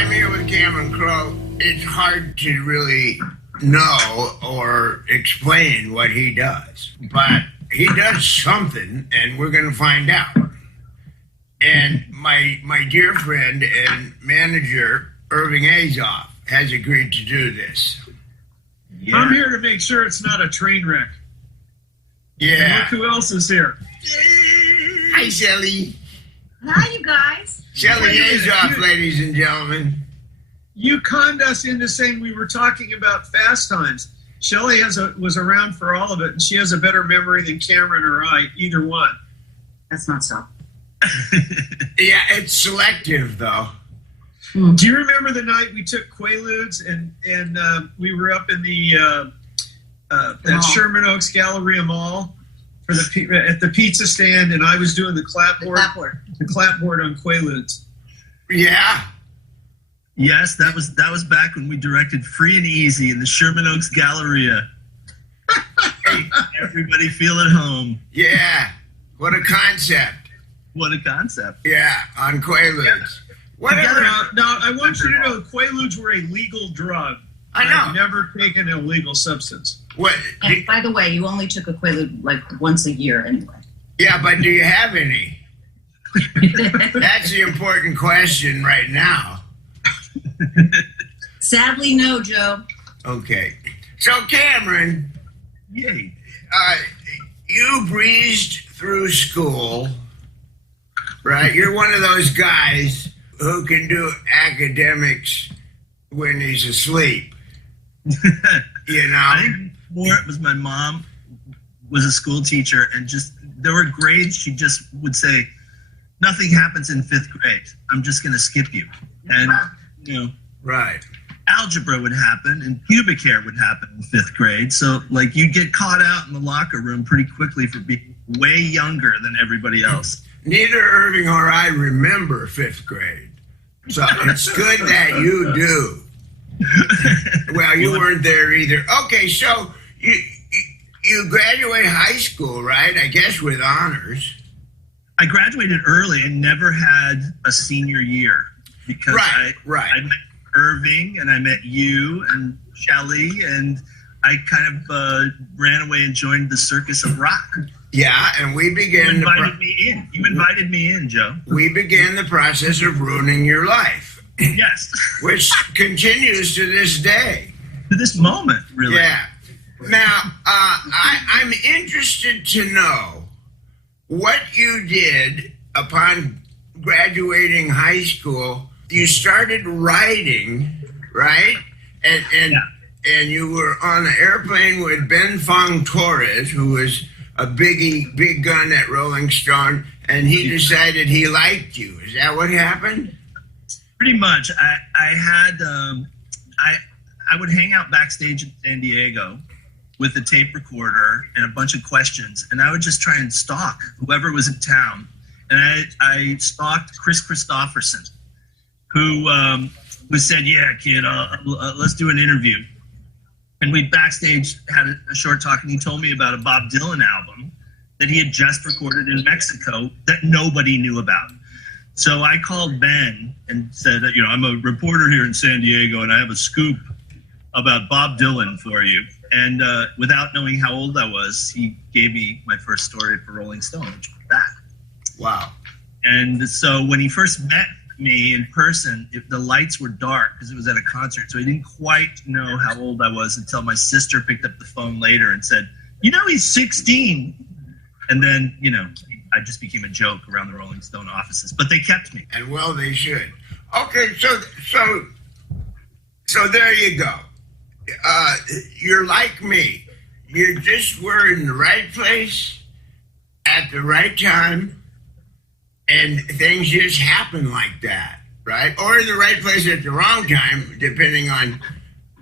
I'm here with Cameron Crowe. It's hard to really know or explain what he does, but he does something, and we're going to find out. And my dear friend and manager, Irving Azoff, has agreed to do this. Yeah. I'm here to make sure it's not a train wreck. Yeah. And look who else is here. Hi, Shelly. Hi, you guys. Shelly Azoff, ladies and gentlemen. You conned us into saying we were talking about Fast Times. Shelly was around for all of it, and she has a better memory than Cameron or I, either one. That's not so. Yeah, it's selective, though. Do you remember the night we took Quaaludes and we were up in the that Sherman Oaks Galleria Mall for at the pizza stand, and I was doing the clapboard on Quaaludes. Yeah. Yes, that was back when we directed Free and Easy in the Sherman Oaks Galleria. Everybody feel at home. Yeah. What a concept. What a concept. Yeah, on Quaaludes. Whatever. Now, I want you to know Quaaludes were a legal drug. I know. I've never taken an illegal substance. What? And by the way, you only took a Quaalude like once a year anyway. Yeah, but do you have any? That's the important question right now. Sadly, no, Joe. Okay. So, Cameron, Yay. You breezed through school, right? You're one of those guys who can do academics when he's asleep. You know? I think before it was my mom was a school teacher, and just there were grades she just would say, nothing happens in 5th grade. I'm just going to skip you. And, you know, right. Algebra would happen and pubic hair would happen in 5th grade. So, like, you'd get caught out in the locker room pretty quickly for being way younger than everybody else. Neither Irving or I remember 5th grade. So it's good that you do. Well, you weren't there either. Okay, so you graduate high school, right? I guess with honors. I graduated early and never had a senior year because I met Irving and I met you and Shelly, and I kind of ran away and joined the Circus of Rock. Yeah, and we began. You invited me in, Joe. We began the process of ruining your life. Yes. Which continues to this day. To this moment, really. Yeah. Now, I'm interested to know what you did upon graduating high school. You started writing, right? And you were on an airplane with Ben Fong Torres, who was a big gun at Rolling Stone, and he decided he liked you. Is that what happened? Pretty much. I would hang out backstage in San Diego with a tape recorder and a bunch of questions, and I would just try and stalk whoever was in town. And I stalked Chris Christopherson, who said, "Yeah, kid, let's do an interview." And we backstage had a short talk, and he told me about a Bob Dylan album that he had just recorded in Mexico that nobody knew about. So I called Ben and said, you know, I'm a reporter here in San Diego, and I have a scoop about Bob Dylan for you. And without knowing how old I was, he gave me my first story for Rolling Stone, which was that. Wow. And so when he first met me in person, the lights were dark because it was at a concert, so he didn't quite know how old I was until my sister picked up the phone later and said, you know, he's 16. And then, you know, I just became a joke around the Rolling Stone offices, but they kept me. And well, they should. Okay, so there you go. You're like me. You just were in the right place at the right time, and things just happen like that, right? Or in the right place at the wrong time, depending on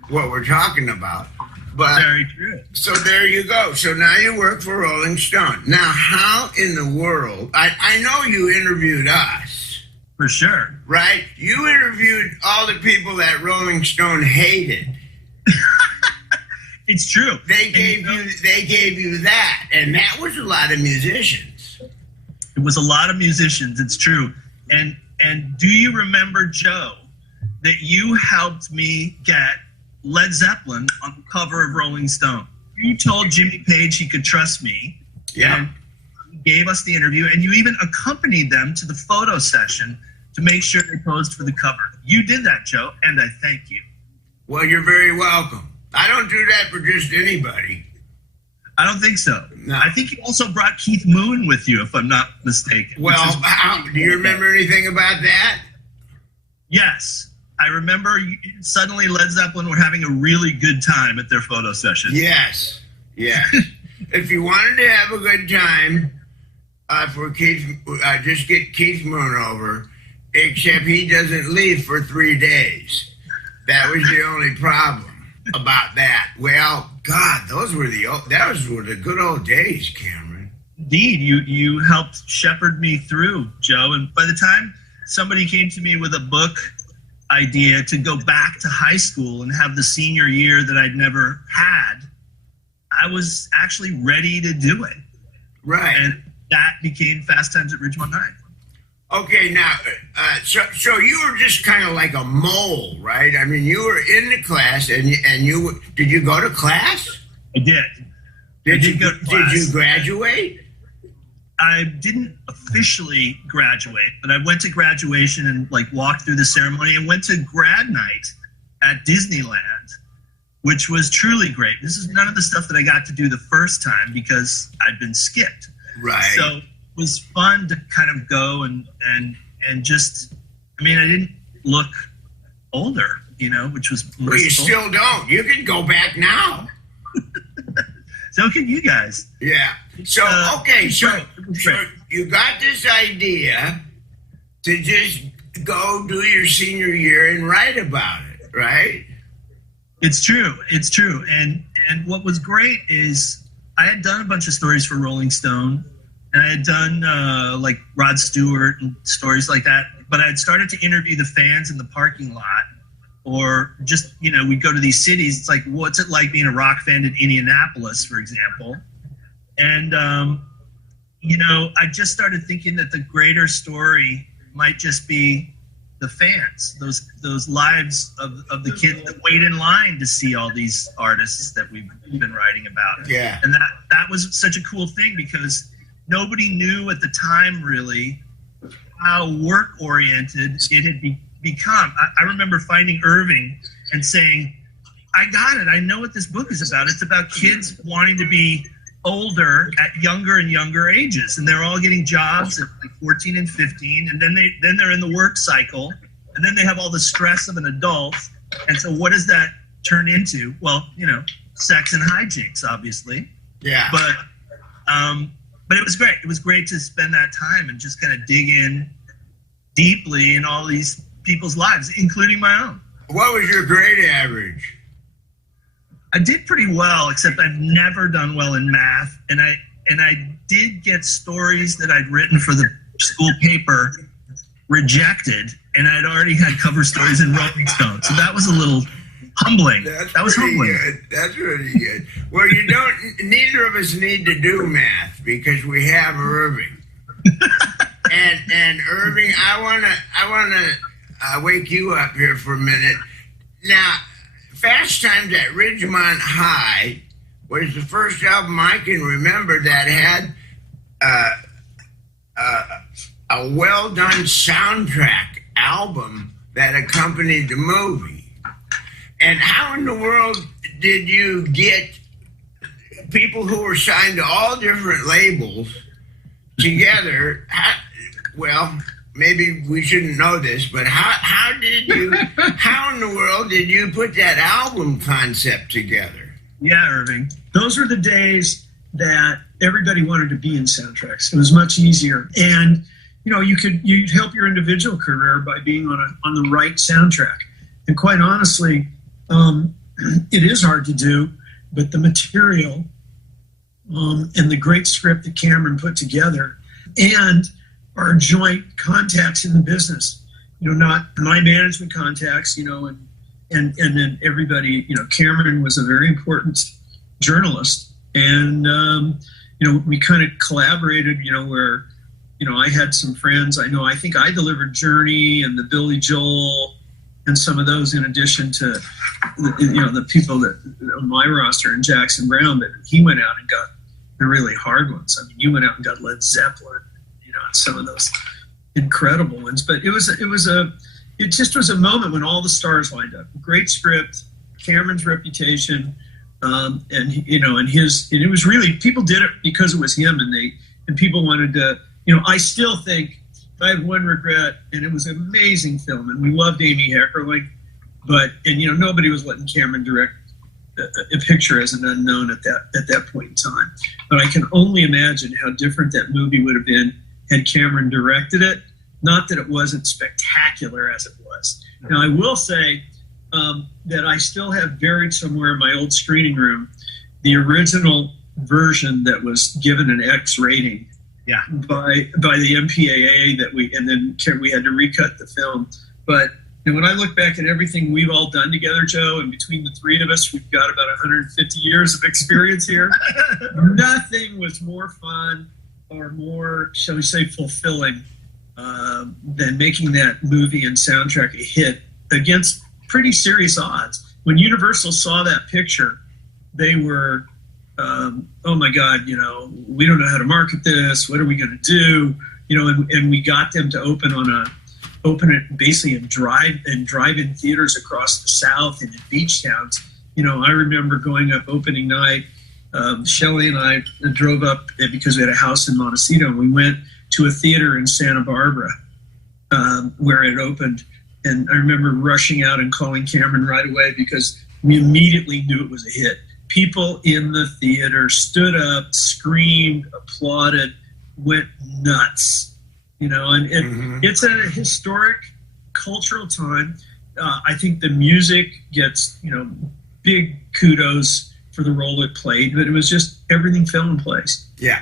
what we're talking about. But very true. So there you go. So now you work for Rolling Stone. Now, how in the world? I know you interviewed us. For sure. Right? You interviewed all the people that Rolling Stone hated. It's true. They gave you that, and that was a lot of musicians. It was a lot of musicians. It's true. And do you remember, Joe, that you helped me get Led Zeppelin on the cover of Rolling Stone. You told Jimmy Page he could trust me. Yeah. And he gave us the interview, and you even accompanied them to the photo session to make sure they posed for the cover. You did that, Joe, and I thank you. Well, you're very welcome. I don't do that for just anybody. I don't think so. No. I think you also brought Keith Moon with you, if I'm not mistaken. Well, do you remember anything about that? Yes. I remember suddenly Led Zeppelin were having a really good time at their photo session. Yes. If you wanted to have a good time, for Keith, just get Keith Moon over, except he doesn't leave for 3 days. That was the only problem about that. Well, God, those were the good old days, Cameron. Indeed, you helped shepherd me through, Joe. And by the time somebody came to me with a book idea to go back to high school and have the senior year that I'd never had, I was actually ready to do it. Right. And that became Fast Times at Ridgemont High. Okay, now, so you were just kind of like a mole, right? I mean, you were in the class, and did you go to class? I did. Did you go to class. Did you graduate? I didn't officially graduate, but I went to graduation and walked through the ceremony and went to grad night at Disneyland, which was truly great. This is none of the stuff that I got to do the first time because I'd been skipped. Right. So it was fun to kind of go and just, I mean, I didn't look older, which was Well, you merciful. still don't. You can go back now. So can you guys. Yeah. So, okay, so you got this idea to just go do your senior year and write about it, right? It's true. And what was great is I had done a bunch of stories for Rolling Stone, and I had done Rod Stewart and stories like that, but I had started to interview the fans in the parking lot, or just, we'd go to these cities. It's like, what's it like being a rock fan in Indianapolis, for example? And, I just started thinking that the greater story might just be the fans, those lives of the kids that wait in line to see all these artists that we've been writing about. Yeah. And that was such a cool thing because nobody knew at the time really how work-oriented it had become. I remember finding Irving and saying, I got it. I know what this book is about. It's about kids wanting to be older at younger and younger ages, and they're all getting jobs at 14 and 15, and then they're in the work cycle, and then they have all the stress of an adult. And so what does that turn into? Well, sex and hijinks, obviously. Yeah. But it was great. It was great to spend that time and just kind of dig in deeply in all these people's lives, including my own. What was your grade average? I did pretty well, except I've never done well in math, and I did get stories that I'd written for the school paper rejected, and I'd already had cover stories in Rolling Stone, so that was a little humbling. That was humbling. Good. That's really good. Well, neither of us need to do math because we have Irving. and Irving, I wanna wake you up here for a minute. Now, Fast Times at Ridgemont High was the first album I can remember that had a well-done soundtrack album that accompanied the movie. And how in the world did you get people who were signed to all different labels together? Well, maybe we shouldn't know this, but how in the world did you put that album concept together? Yeah, Irving. Those were the days that everybody wanted to be in soundtracks. It was much easier. And, you'd help your individual career by being on the right soundtrack. And quite honestly, it is hard to do, but the material and the great script that Cameron put together and our joint contacts in the business, not my management contacts, and then everybody, Cameron was a very important journalist, and we kind of collaborated, where I had some friends. I think I delivered Journey and the Billy Joel and some of those, in addition to the people that on my roster and Jackson Browne, that he went out and got the really hard ones. I mean, you went out and got Led Zeppelin, and some of those incredible ones. But it just was a moment when all the stars lined up. Great script, Cameron's reputation, and it was really, people did it because it was him, and people wanted to. I still think, if I have one regret, and it was an amazing film, and we loved Amy Heckerling, but nobody was letting Cameron direct a picture as an unknown at that point in time. But I can only imagine how different that movie would have been had Cameron directed it. Not that it wasn't spectacular as it was. Now, I will say that I still have buried somewhere in my old screening room the original version that was given an X rating by the MPAA and then we had to recut the film. But when I look back at everything we've all done together, Joe, and between the three of us, we've got about 150 years of experience here. Nothing was more fun or more, shall we say, fulfilling than making that movie and soundtrack a hit against pretty serious odds. When Universal saw that picture, they were, oh my God, we don't know how to market this. What are we going to do? And we got them to open it basically in drive-in theaters across the South and in beach towns. I remember going up opening night. Shelley and I drove up because we had a house in Montecito, and we went to a theater in Santa Barbara where it opened. And I remember rushing out and calling Cameron right away because we immediately knew it was a hit. People in the theater stood up, screamed, applauded, went nuts. It's a historic cultural time. I think the music gets, big kudos for the role it played, but it was just everything fell in place. Yeah.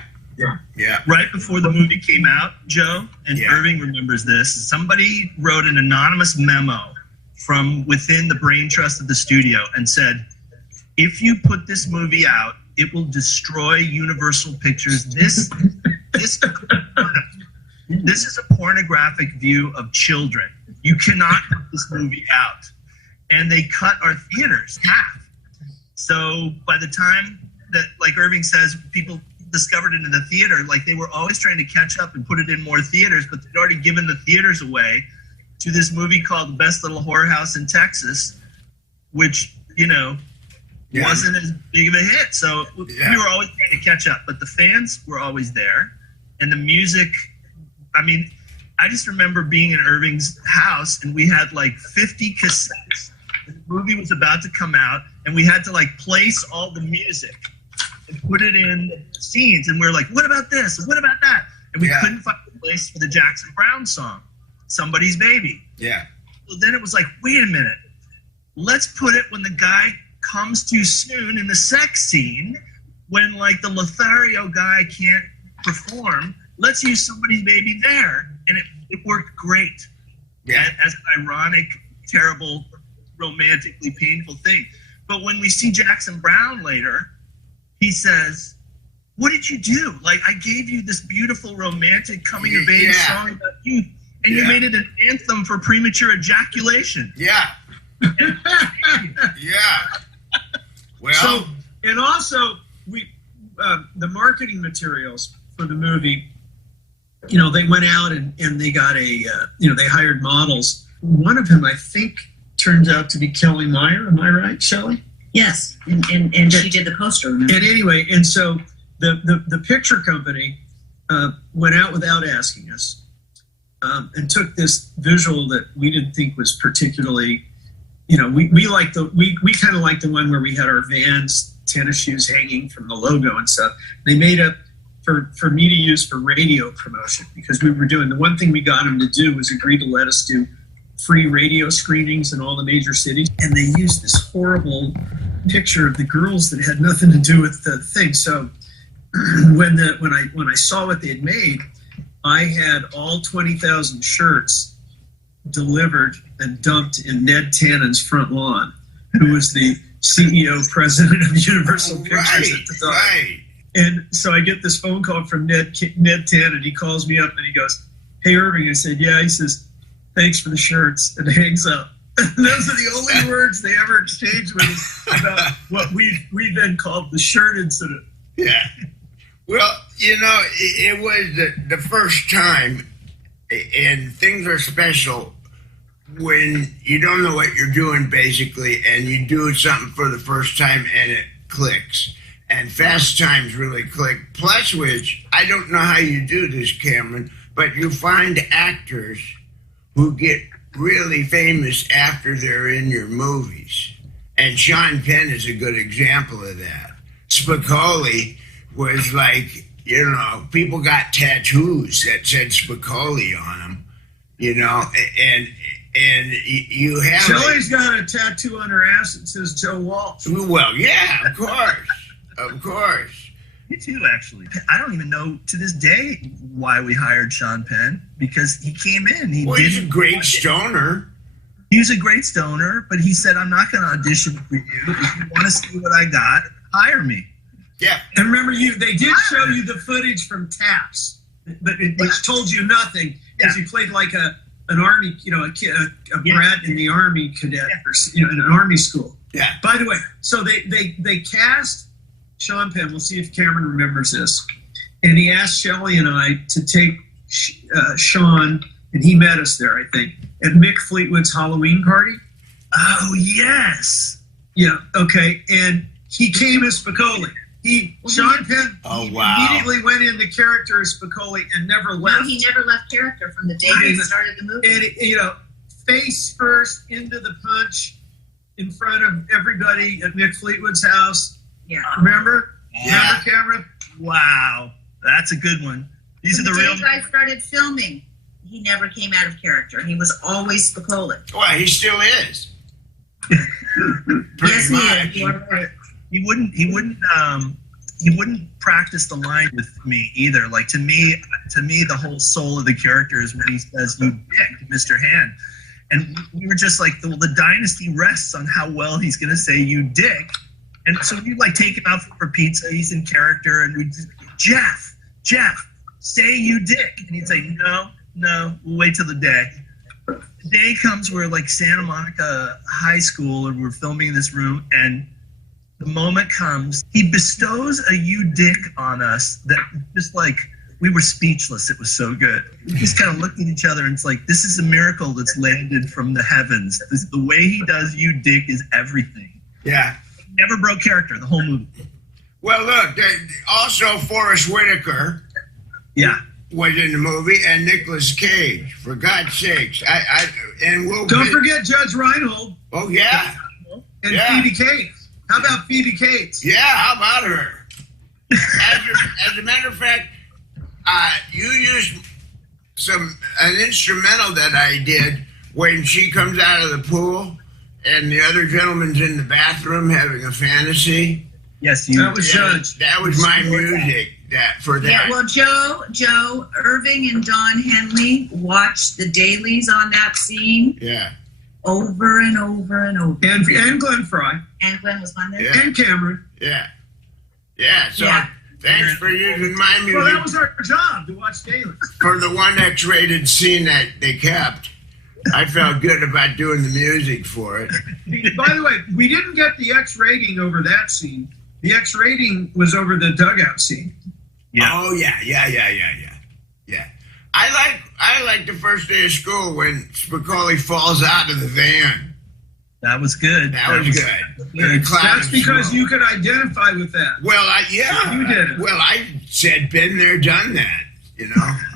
Right before the movie came out, Joe, and Irving remembers this, somebody wrote an anonymous memo from within the brain trust of the studio and said, if you put this movie out, it will destroy Universal Pictures. This is a pornographic view of children. You cannot put this movie out. And they cut our theaters half. So by the time that, like Irving says, people discovered it in the theater, like they were always trying to catch up and put it in more theaters, but they'd already given the theaters away to this movie called The Best Little Whorehouse in Texas, which, wasn't as big of a hit. So we were always trying to catch up, but the fans were always there. And the music, I just remember being in Irving's house and we had like 50 cassettes. The movie was about to come out and we had to like place all the music and put it in scenes. And we're like, what about this? And what about that? And we couldn't find a place for the Jackson Browne song, Somebody's Baby. Yeah. So then it was like, wait a minute. Let's put it when the guy comes too soon in the sex scene, when like the Lothario guy can't perform. Let's use Somebody's Baby there. And it worked great. Yeah. As an ironic, terrible, romantically painful thing. But when we see Jackson Browne later, he says, what did you do? Like, I gave you this beautiful, romantic, coming-of-age song about you, and you made it an anthem for premature ejaculation. Yeah. Well. So, and also, the marketing materials for the movie, they went out and they got they hired models. One of them, I think, turns out to be Kelly Meyer. Am I right, Shelley? Yes, and she did the poster. Remember? And anyway, and so the picture company went out without asking us and took this visual that we didn't think was particularly, we kind of liked the one where we had our Vans tennis shoes hanging from the logo and stuff. They made up for me to use for radio promotion because we were doing, the one thing we got them to do was agree to let us do free radio screenings in all the major cities, and they used this horrible picture of the girls that had nothing to do with the thing. So when I saw what they had made, I had all 20,000 shirts delivered and dumped in Ned Tannen's front lawn, who was the CEO president of Universal Pictures at the time. Right. And so I get this phone call from Ned Tannen. He calls me up and he goes, "Hey, Irving." I said, "Yeah." He says, "Thanks for the shirts," and hangs up. Those are the only words they ever exchanged with us about what we then called the shirt incident. Yeah. Well, it was the first time, and things are special when you don't know what you're doing, basically, and you do something for the first time and it clicks. And Fast Times really click. Plus which, I don't know how you do this, Cameron, but you find actors who get really famous after they're in your movies. And Sean Penn is a good example of that. Spicoli was like, people got tattoos that said Spicoli on them, and you have... Shelley's got a tattoo on her ass that says Joe Walsh. Well, yeah, of course. Me too, actually. I don't even know to this day why we hired Sean Penn, because he came in. He's a great stoner. He's a great stoner, but he said, I'm not going to audition for you. If you want to see what I got, hire me. Yeah. And remember, they did show you the footage from Taps, but which told you nothing, because he played like an army, a brat in the army cadet, or in an army school. Yeah. By the way, so they cast Sean Penn. We'll see if Cameron remembers this. And he asked Shelley and I to take Sean, and he met us there, I think, at Mick Fleetwood's Halloween party. Oh, yes. Yeah, okay. And he came as Spicoli. Sean Penn immediately went into character as Spicoli and never left. No, he never left character from the day he started the movie. And, face first into the punch in front of everybody at Mick Fleetwood's house. Yeah. Remember? Yeah. Remember, Cameron? Wow. That's a good one. These are the real... The day I started filming, he never came out of character. He was always Spicoli. Well, he still is. Yes, much. he is. You are right. He wouldn't practice the line with me either. Like to me, the whole soul of the character is when he says, "You dick," Mr. Hand. And we were just like, the dynasty rests on how well he's going to say "you dick." And so we take him out for pizza. He's in character, and we just, Jeff, say "you dick," and he'd say, "No, we'll wait till the day." The day comes, we're like Santa Monica High School, and we're filming in this room, and the moment comes, he bestows a "you dick" on us that just we were speechless. It was so good. We just kind of looked at each other and it's like, this is a miracle that's landed from the heavens. The way he does "you dick" is everything. Yeah. Never broke character the whole movie. Well, look, also Forrest Whitaker was in the movie, and Nicolas Cage, for God's sakes. Don't forget Judge Reinhold. Oh, yeah. And Phoebe Cates. How about Phoebe Cates? Yeah, how about her? As a matter of fact, you used an instrumental that I did when she comes out of the pool and the other gentleman's in the bathroom having a fantasy. Yes, that was Judge. That was my music for that. Yeah, well, Joe, Irving and Don Henley watched the dailies on that scene. Yeah. Over and over and over. And Glenn Fry. And Glenn was on there. Yeah. And Cameron. Yeah. Yeah, so thanks for using my music. Well, that was our job, to watch dailies. For the one X-rated scene that they kept, I felt good about doing the music for it. By the way, we didn't get the X rating over that scene. The X rating was over the dugout scene. Yeah. Oh, yeah. I like the first day of school when Spicoli falls out of the van. That was good. That was good. That's because you could identify with that. Well, You did. Well, I said, been there, done that.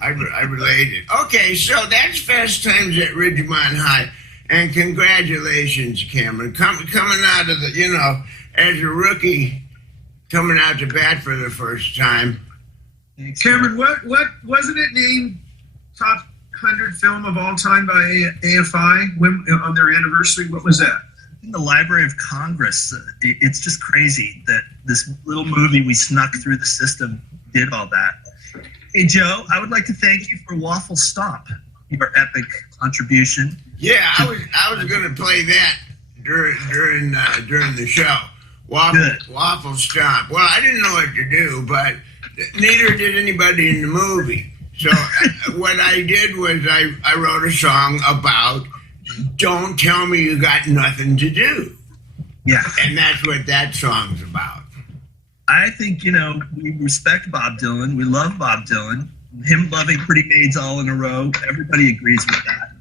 I related. Okay, so that's Fast Times at Ridgemont High. And congratulations, Cameron. Coming out of the, as a rookie, coming out to bat for the first time. Thanks, Cameron, what wasn't it named top 100 film of all time by AFI on their anniversary? What was that? In the Library of Congress. It's just crazy that this little movie we snuck through the system did all that. Hey, Joe, I would like to thank you for Waffle Stomp, your epic contribution. Yeah, I was going to play that during the show. Waffle Stomp. Well, I didn't know what to do, but neither did anybody in the movie. So what I did was I wrote a song about Don't tell me you got nothing to do. Yeah. And that's what that song's about. I think, we respect Bob Dylan. We love Bob Dylan. Him loving Pretty Maids All in a Row. Everybody agrees with that.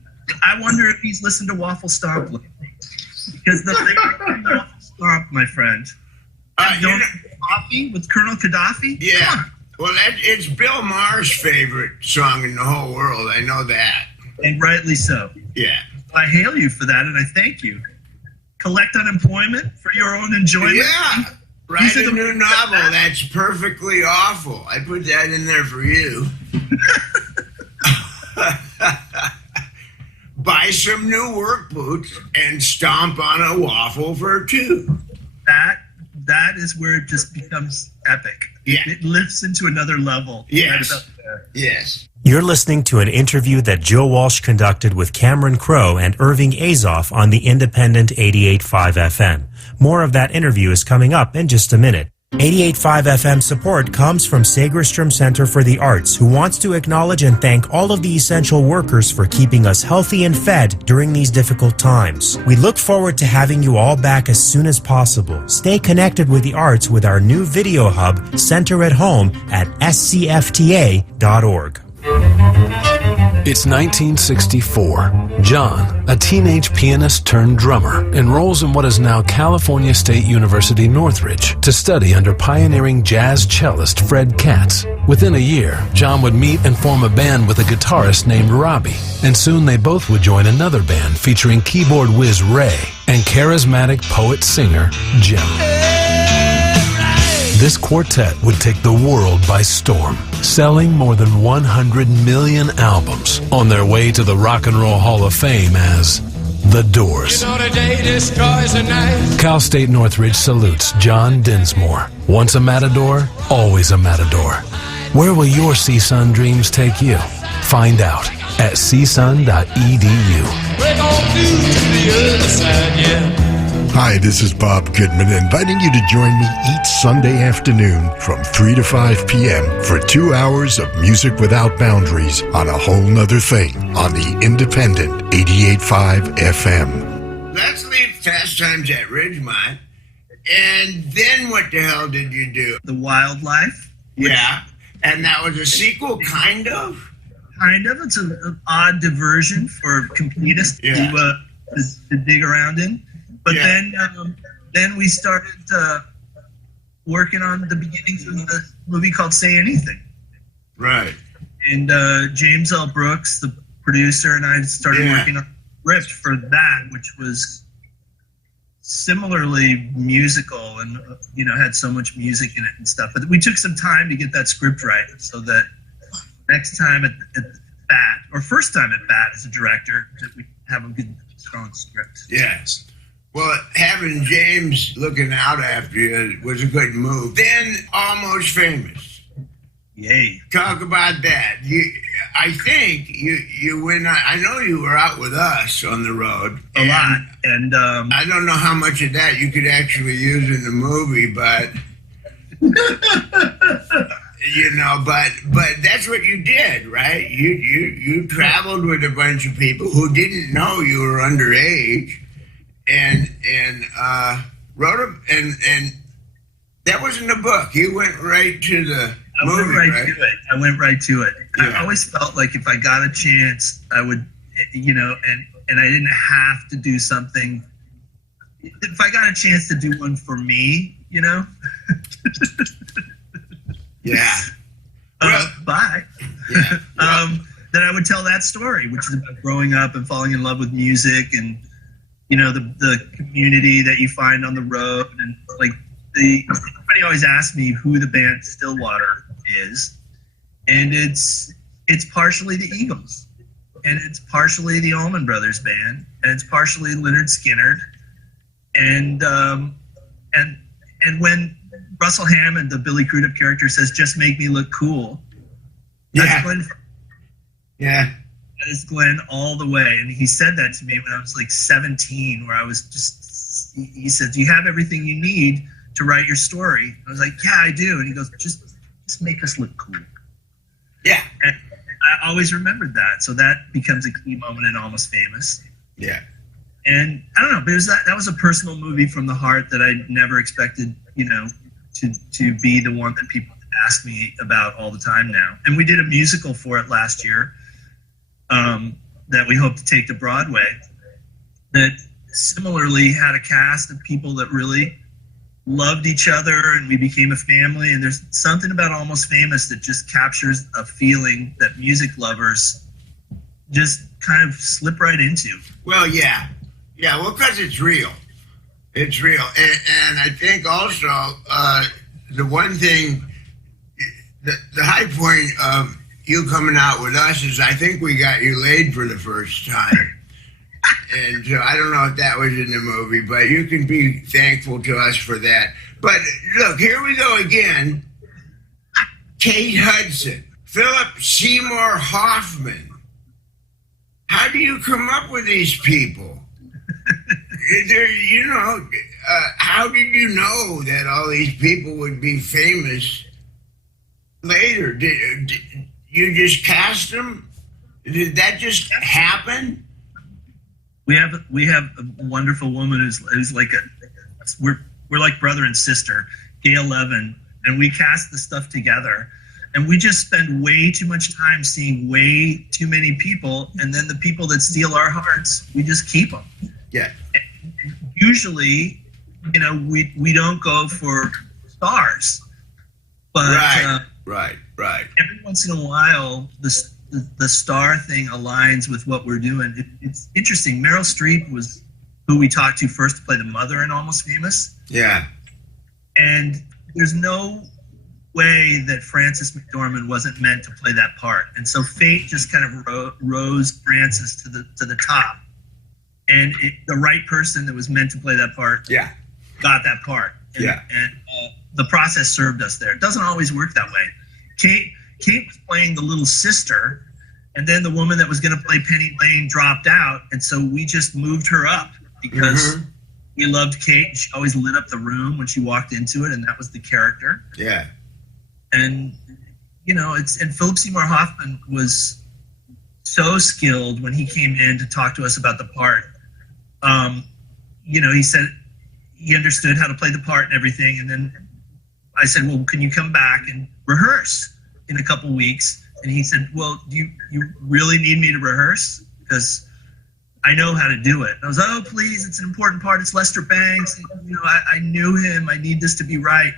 I wonder if he's listened to Waffle Stomp lately. Because the thing Waffle Stomp, my friend. Coffee with Colonel Gaddafi? Yeah. Well, it's Bill Maher's favorite song in the whole world. I know that. And rightly so. Yeah. I hail you for that, and I thank you. Collect unemployment for your own enjoyment? Yeah. Write a new novel. That's perfectly awful. I put that in there for you. Buy some new work boots and stomp on a waffle for two. That is where it just becomes epic. Yeah. It lifts into another level. Yes. Right about there. Yes. You're listening to an interview that Joe Walsh conducted with Cameron Crowe and Irving Azoff on the independent 88.5 FM. More of that interview is coming up in just a minute. 88.5 FM support comes from Segerstrom Center for the Arts, who wants to acknowledge and thank all of the essential workers for keeping us healthy and fed during these difficult times. We look forward to having you all back as soon as possible. Stay connected with the arts with our new video hub, Center at Home, at scfta.org. It's 1964. John, a teenage pianist turned drummer, enrolls in what is now California State University Northridge to study under pioneering jazz cellist Fred Katz. Within a year, John would meet and form a band with a guitarist named Robbie, and soon they both would join another band featuring keyboard whiz Ray and charismatic poet-singer Jim. This quartet would take the world by storm, selling more than 100 million albums on their way to the Rock and Roll Hall of Fame as The Doors. The day destroys the night. Cal State Northridge salutes John Dinsmore. Once a matador, always a matador. Where will your CSUN dreams take you? Find out at csun.edu. We're gonna do to the other side, yeah. Hi, this is Bob Goodman, inviting you to join me each Sunday afternoon from 3 to 5 p.m. for 2 hours of music without boundaries on a whole nother thing on the independent 88.5 FM. Let's leave Fast Times at Ridgemont. And then what the hell did you do? The Wildlife. Yeah. And that was a sequel, kind of? Kind of. It's an odd diversion for completists to dig around in. But then we started working on the beginnings of the movie called Say Anything. Right. And James L. Brooks, the producer, and I started working on the script for that, which was similarly musical and had so much music in it and stuff. But we took some time to get that script right so that next time at BAT, or first time at BAT as a director, that we have a good, strong script. Yes. Well, having James looking out after you was a good move. Then Almost Famous. Yay. Talk about that. I think you went on, I know you were out with us on the road. A lot. And I don't know how much of that you could actually use in the movie, but but that's what you did, right? You traveled with a bunch of people who didn't know you were underage. And wrote and that wasn't a book. You went right to the movie, right? I went right to it. Yeah. I always felt like if I got a chance, I would, and I didn't have to do something. If I got a chance to do one for me, Yeah. Bye. Yeah. Then I would tell that story, which is about growing up and falling in love with music and the community that you find on the road. And like everybody always asks me who the band Stillwater is, and it's partially the Eagles, and it's partially the Allman Brothers Band, and it's partially Lynyrd Skynyrd, and when Russell Hammond, the Billy Crudup character, says "just make me look cool," that's Glenn. Yeah. That is Glenn all the way. And he said that to me when I was like 17, where I was just, he said, "Do you have everything you need to write your story?" I was like, "Yeah, I do." And he goes, just make us look cool. Yeah. And I always remembered that. So that becomes a key moment in Almost Famous. Yeah. And I don't know, but that was a personal movie from the heart that I never expected, to be the one that people ask me about all the time now. And we did a musical for it last year that we hope to take to Broadway that similarly had a cast of people that really loved each other, and we became a family. And there's something about Almost Famous that just captures a feeling that music lovers just kind of slip right into. Well, yeah. Yeah, well, because it's real. It's real. And I think also the one thing, the high point of you coming out with us is I think we got you laid for the first time. And so I don't know if that was in the movie, but you can be thankful to us for that. But look, here we go again. Kate Hudson, Philip Seymour Hoffman. How do you come up with these people? How did you know that all these people would be famous later? Did you just cast them? Did that just happen? We have a wonderful woman who's like we're like brother and sister, Gail Levin, and we cast the stuff together. And we just spend way too much time seeing way too many people, and then the people that steal our hearts, we just keep them. Yeah. And usually, we don't go for stars, but right. Every once in a while, the star thing aligns with what we're doing. It's interesting. Meryl Streep was who we talked to first to play the mother in Almost Famous. Yeah. And there's no way that Frances McDormand wasn't meant to play that part. And so fate just kind of rose Frances to the top. And the right person that was meant to play that part got that part. And the process served us there. It doesn't always work that way. Kate was playing the little sister, and then the woman that was going to play Penny Lane dropped out, and so we just moved her up because we loved Kate. She always lit up the room when she walked into it, and that was the character. Yeah. And and Philip Seymour Hoffman was so skilled when he came in to talk to us about the part. He said he understood how to play the part and everything, and then I said, well, can you come back and rehearse in a couple weeks? And he said, well, do you really need me to rehearse? Because I know how to do it. And I was like, oh, please, it's an important part. It's Lester Bangs. I knew him. I need this to be right.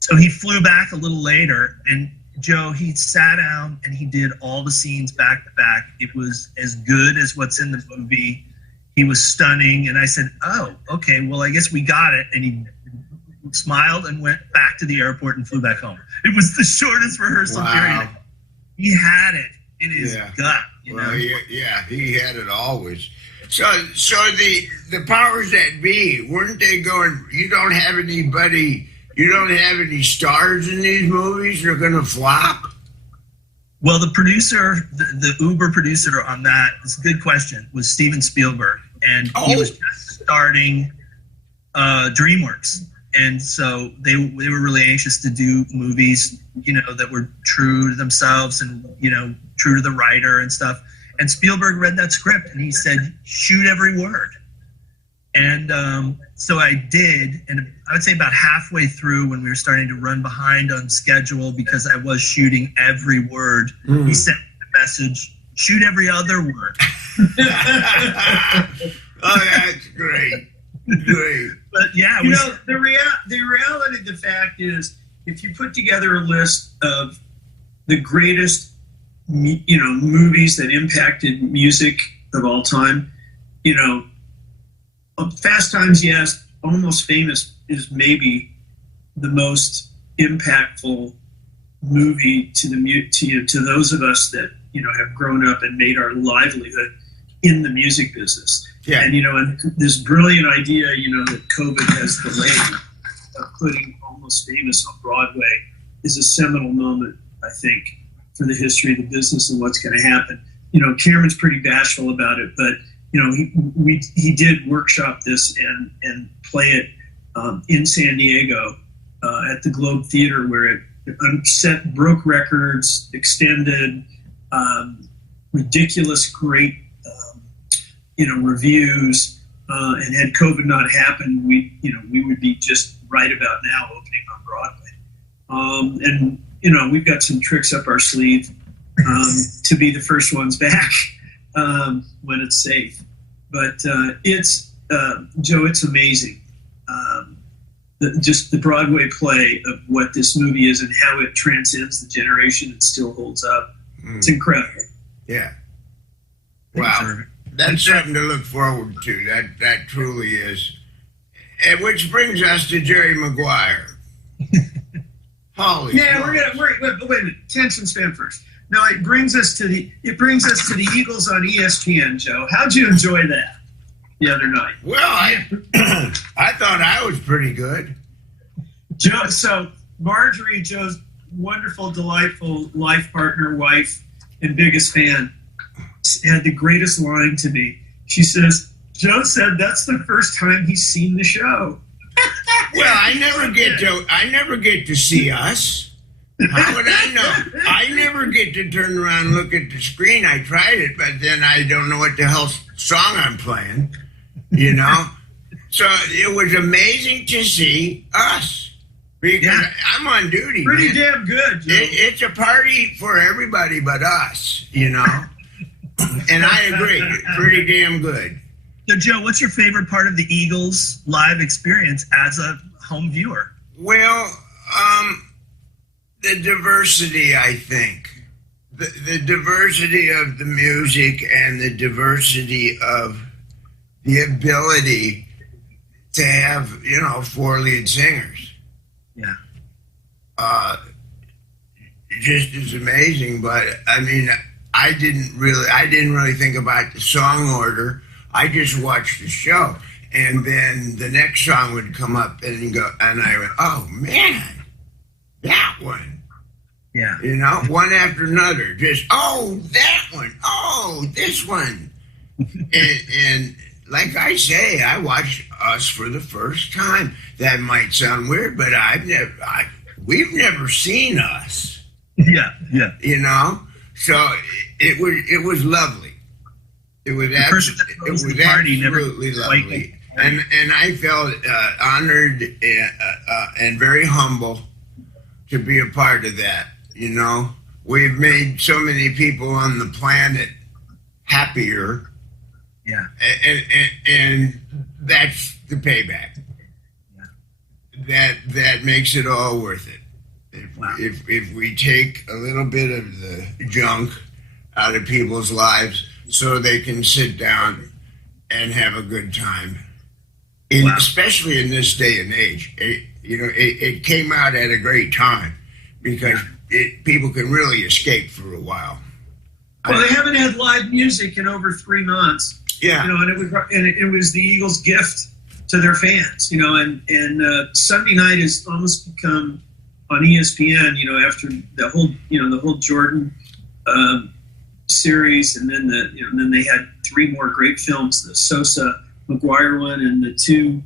So he flew back a little later, and Joe, he sat down and he did all the scenes back to back. It was as good as what's in the movie. He was stunning. And I said, oh, okay, well, I guess we got it. And he smiled and went back to the airport and flew back home. It was the shortest rehearsal period. He had it in his gut. He had it always. So the powers that be, weren't they going, you don't have any stars in these movies, they're going to flop? Well, the producer, the Uber producer on that, it's a good question, was Steven Spielberg. And he was just starting DreamWorks. And so they were really anxious to do movies, that were true to themselves and, true to the writer and stuff. And Spielberg read that script and he said, shoot every word. And so I did. And I would say about halfway through, when we were starting to run behind on schedule because I was shooting every word, he sent the message, shoot every other word. Oh, that's great. Great. But yeah, the reality of the fact is, if you put together a list of the greatest, movies that impacted music of all time, Fast Times, yes, Almost Famous is maybe the most impactful movie to those of us that have grown up and made our livelihood in the music business. Yeah. And and this brilliant idea, that COVID has delayed of putting Almost Famous on Broadway is a seminal moment, I think, for the history of the business and what's going to happen. Cameron's pretty bashful about it, but he did workshop this and play it in San Diego at the Globe Theater, where it broke records, extended, ridiculous, great reviews, and had COVID not happened, we would be just right about now opening on Broadway. And we've got some tricks up our sleeve to be the first ones back when it's safe. But it's Joe, it's amazing. Just the Broadway play of what this movie is and how it transcends the generation and still holds up. It's incredible. Yeah. Wow. That's something to look forward to. That truly is. And which brings us to Jerry Maguire. Holy Yeah, smokes. wait a minute. Attention span first. No, it brings us to the Eagles on ESPN, Joe. How'd you enjoy that the other night? Well, I thought I was pretty good. Joe, so Marjorie, Joe's wonderful, delightful life partner, wife, and biggest fan, had the greatest line to me. She says, Joe said that's the first time he's seen the show. Well, I never get to see us. How would I know? I never get to turn around and look at the screen. I tried it, but then I don't know what the hell song I'm playing, So it was amazing to see us. Because I'm on duty. Pretty man. damn good, Joe. It's a party for everybody but us, And I agree. Pretty damn good. So, Joe, what's your favorite part of the Eagles live experience as a home viewer? Well, the diversity, I think. The diversity of the music and the diversity of the ability to have, 4 lead singers. Yeah. Just is amazing. But I mean, I didn't really think about the song order. I just watched the show, and then the next song would come up and I went, oh man, that one. Yeah. One after another. Just, oh, that one. Oh, this one. and like I say, I watched us for the first time. That might sound weird, but we've never seen us. Yeah. So it was lovely. It was absolutely lovely, and I felt honored and very humble to be a part of that. We've made so many people on the planet happier. Yeah. And that's the payback. Yeah. That makes it all worth it. If we take a little bit of the junk out of people's lives so they can sit down and have a good time, especially in this day and age, it came out at a great time because people can really escape for a while. Well, they haven't had live music in over 3 months. Yeah. And it was the Eagles' gift to their fans. And Sunday night has almost become on ESPN. After the whole Jordan series, and then they had 3 more great films: the Sosa McGuire one and the 2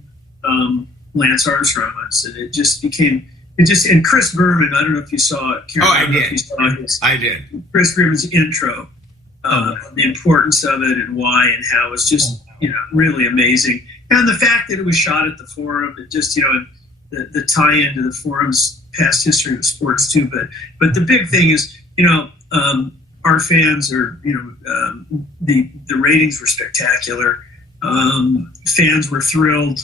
Lance Armstrong ones. And it just became. And Chris Berman, I don't know if you saw it. Karen, I did. If you saw his, I did. Chris Berman's intro, the importance of it and why and how was just really amazing. And the fact that it was shot at the Forum, and just the tie-in to the Forum's past history of sports too. But the big thing is our fans are the ratings were spectacular. Fans were thrilled,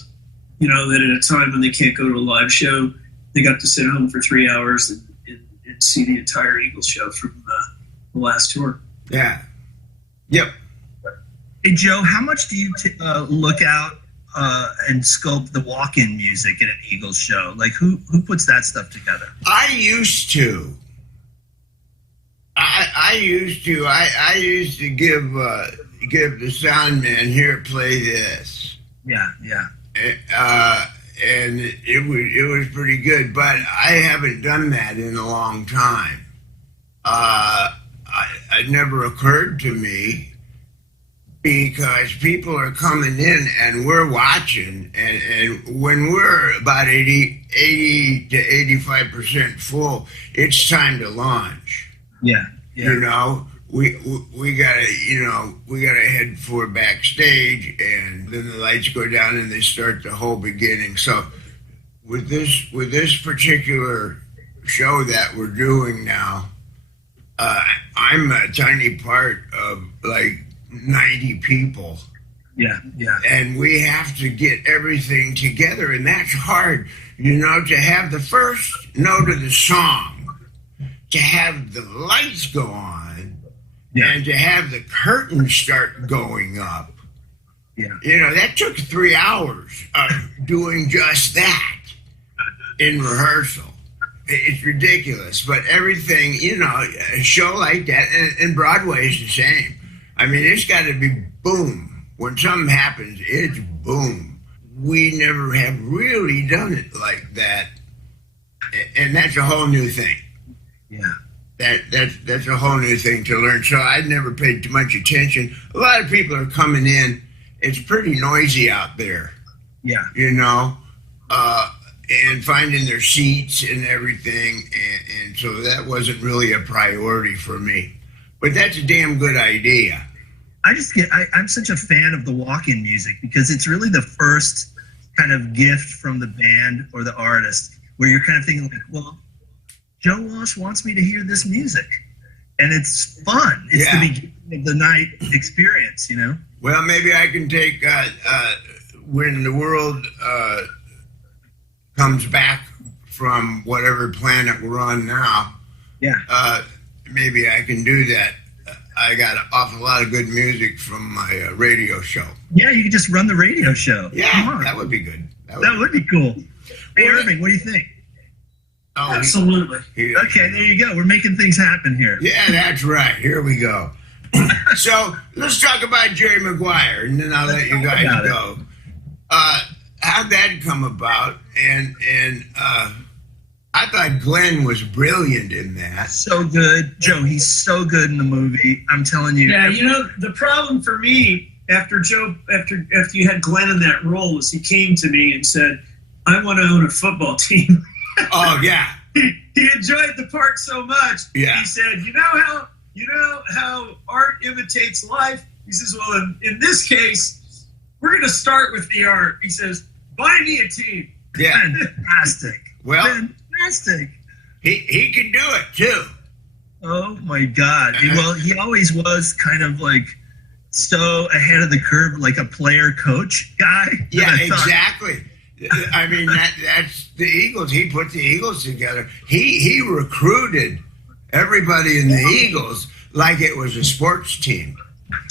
that at a time when they can't go to a live show, they got to sit home for 3 hours and see the entire Eagles show from the last tour. Yeah. Yep. Hey, Joe, how much do you look out and sculpt the walk-in music at an Eagles show? Like, who puts that stuff together? I used to. I used to give the sound man, here, play this. Yeah. And it was pretty good, but I haven't done that in a long time. It never occurred to me because people are coming in and we're watching, and when we're about 80 to 85% full, it's time to launch. Yeah. we gotta head for backstage, and then the lights go down and they start the whole beginning. So with this particular show that we're doing now, I'm a tiny part of like 90 people. Yeah. And we have to get everything together, and that's hard, to have the first note of the song, to have the lights go on, and to have the curtains start going up. Yeah. That took 3 hours of doing just that in rehearsal. It's ridiculous, but everything, a show like that, and Broadway is the same. I mean, it's got to be boom. When something happens, it's boom. We never have really done it like that, and that's a whole new thing. Yeah. That's a whole new thing to learn. So I never paid too much attention. A lot of people are coming in. It's pretty noisy out there. Yeah. And finding their seats and everything, and so that wasn't really a priority for me. But that's a damn good idea. I'm such a fan of the walk-in music because it's really the first kind of gift from the band or the artist where you're kind of thinking like, well, Joe Walsh wants me to hear this music, and it's fun. It's the beginning of the night experience, Well, maybe I can take when the world comes back from whatever planet we're on now. Yeah. Maybe I can do that. I got an awful lot of good music from my radio show. Yeah, you could just run the radio show. Yeah, that would be good. That would be cool. Hey, Irving, what do you think? Oh, Absolutely. Okay, there you go. We're making things happen here. Yeah, that's right. Here we go. So let's talk about Jerry Maguire, and then I'll let you guys go. How'd that come about? And I thought Glenn was brilliant in that. So good. Joe, he's so good in the movie. I'm telling you. Yeah, the problem for me after you had Glenn in that role was he came to me and said, I want to own a football team. Oh, yeah. He enjoyed the part so much. Yeah. He said, you know how art imitates life? He says, well, in this case, we're going to start with the art. He says, buy me a team. Yeah. Fantastic. Well, fantastic. He can do it, too. Oh, my God. Well, he always was kind of like so ahead of the curve, like a player-coach guy. Yeah, exactly. I mean, that's the Eagles. He put the Eagles together. He recruited everybody in the Eagles like it was a sports team.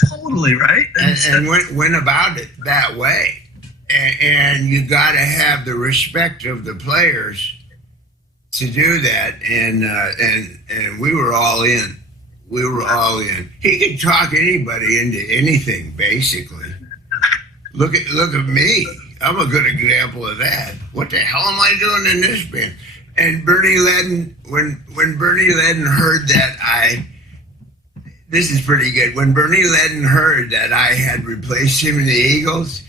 Totally, right? And went about it that way. And you got to have the respect of the players to do that. And we were all in. We were all in. He could talk anybody into anything, basically. Look at me. I'm a good example of that. What the hell am I doing in this band? And Bernie Ledden, when Bernie Ledden heard that this is pretty good. When Bernie Ledden heard that I had replaced him in the Eagles,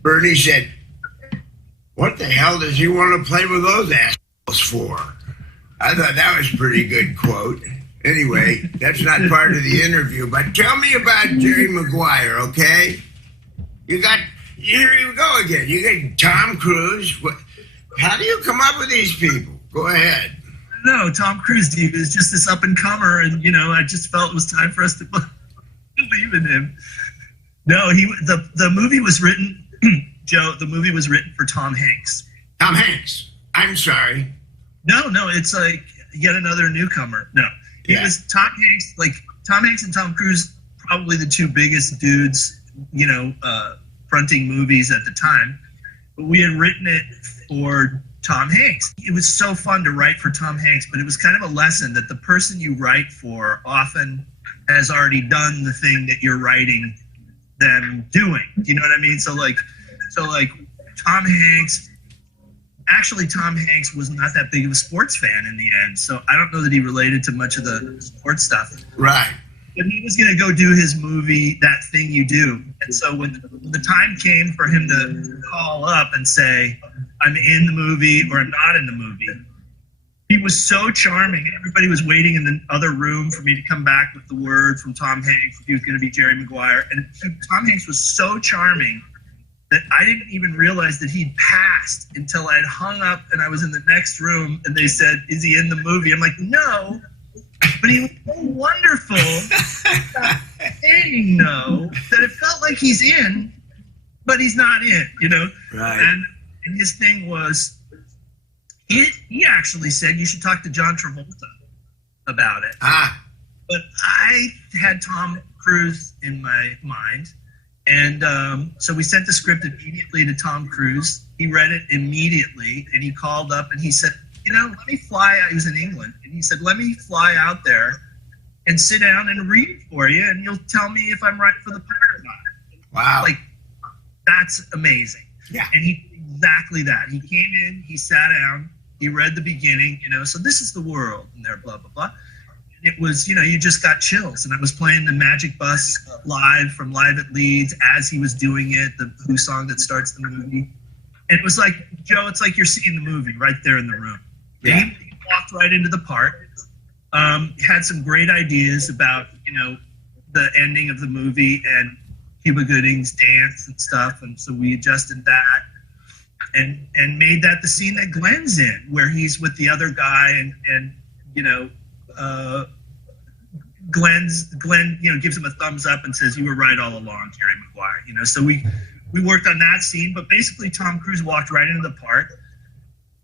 Bernie said, what the hell does he want to play with those assholes for? I thought that was a pretty good quote. Anyway, that's not part of the interview, but tell me about Jerry Maguire, okay? Here you go again. You got Tom Cruise. How do you come up with these people? Go ahead. No, Tom Cruise, dude, is just this up-and-comer, and, I just felt it was time for us to believe in him. No, the movie was written, Joe, the movie was written for Tom Hanks. Tom Hanks. I'm sorry. No, it's like yet another newcomer. No, it was Tom Hanks. Like Tom Hanks and Tom Cruise, probably the two biggest dudes, fronting movies at the time. But we had written it for Tom Hanks. It was so fun to write for Tom Hanks, but it was kind of a lesson that the person you write for often has already done the thing that you're writing them doing. Do you know what I mean? So like Tom Hanks was not that big of a sports fan in the end. So I don't know that he related to much of the sports stuff. Right. But he was going to go do his movie, That Thing You Do. And so when the time came for him to call up and say, I'm in the movie or I'm not in the movie, He was so charming. Everybody was waiting in the other room for me to come back with the word from Tom Hanks if he was going to be Jerry Maguire. And Tom Hanks was so charming that I didn't even realize that he'd passed until I had hung up and I was in the next room and they said, "Is he in the movie?" I'm like, "No." But he was so wonderful, saying no, that it felt like he's in, but he's not in, you know? Right. And his thing was, he actually said you should talk to John Travolta about it. But I had Tom Cruise in my mind. And so we sent the script immediately to Tom Cruise. He read it immediately, and he called up and he said, "You know, let me fly out." He was in England. And he said, "Let me fly out there and sit down and read it for you, and you'll tell me if I'm right for the part or not." Wow. Like, that's amazing. Yeah. And he did exactly that. He came in, he sat down, he read the beginning, you know, so this is the world, and there, blah, blah, blah. And it was, you know, you just got chills. And I was playing the Magic Bus live from Live at Leeds as he was doing it, the Who song that starts the movie. And it was like, Joe, it's like you're seeing the movie right there in the room. Yeah. He walked right into the part. Had some great ideas about, you know, the ending of the movie and Cuba Gooding's dance and stuff, and so we adjusted that and made that the scene that Glenn's in, where he's with the other guy and you know, Glenn, you know, gives him a thumbs up and says, "You were right all along, Jerry Maguire." You know, so we worked on that scene, but basically Tom Cruise walked right into the part,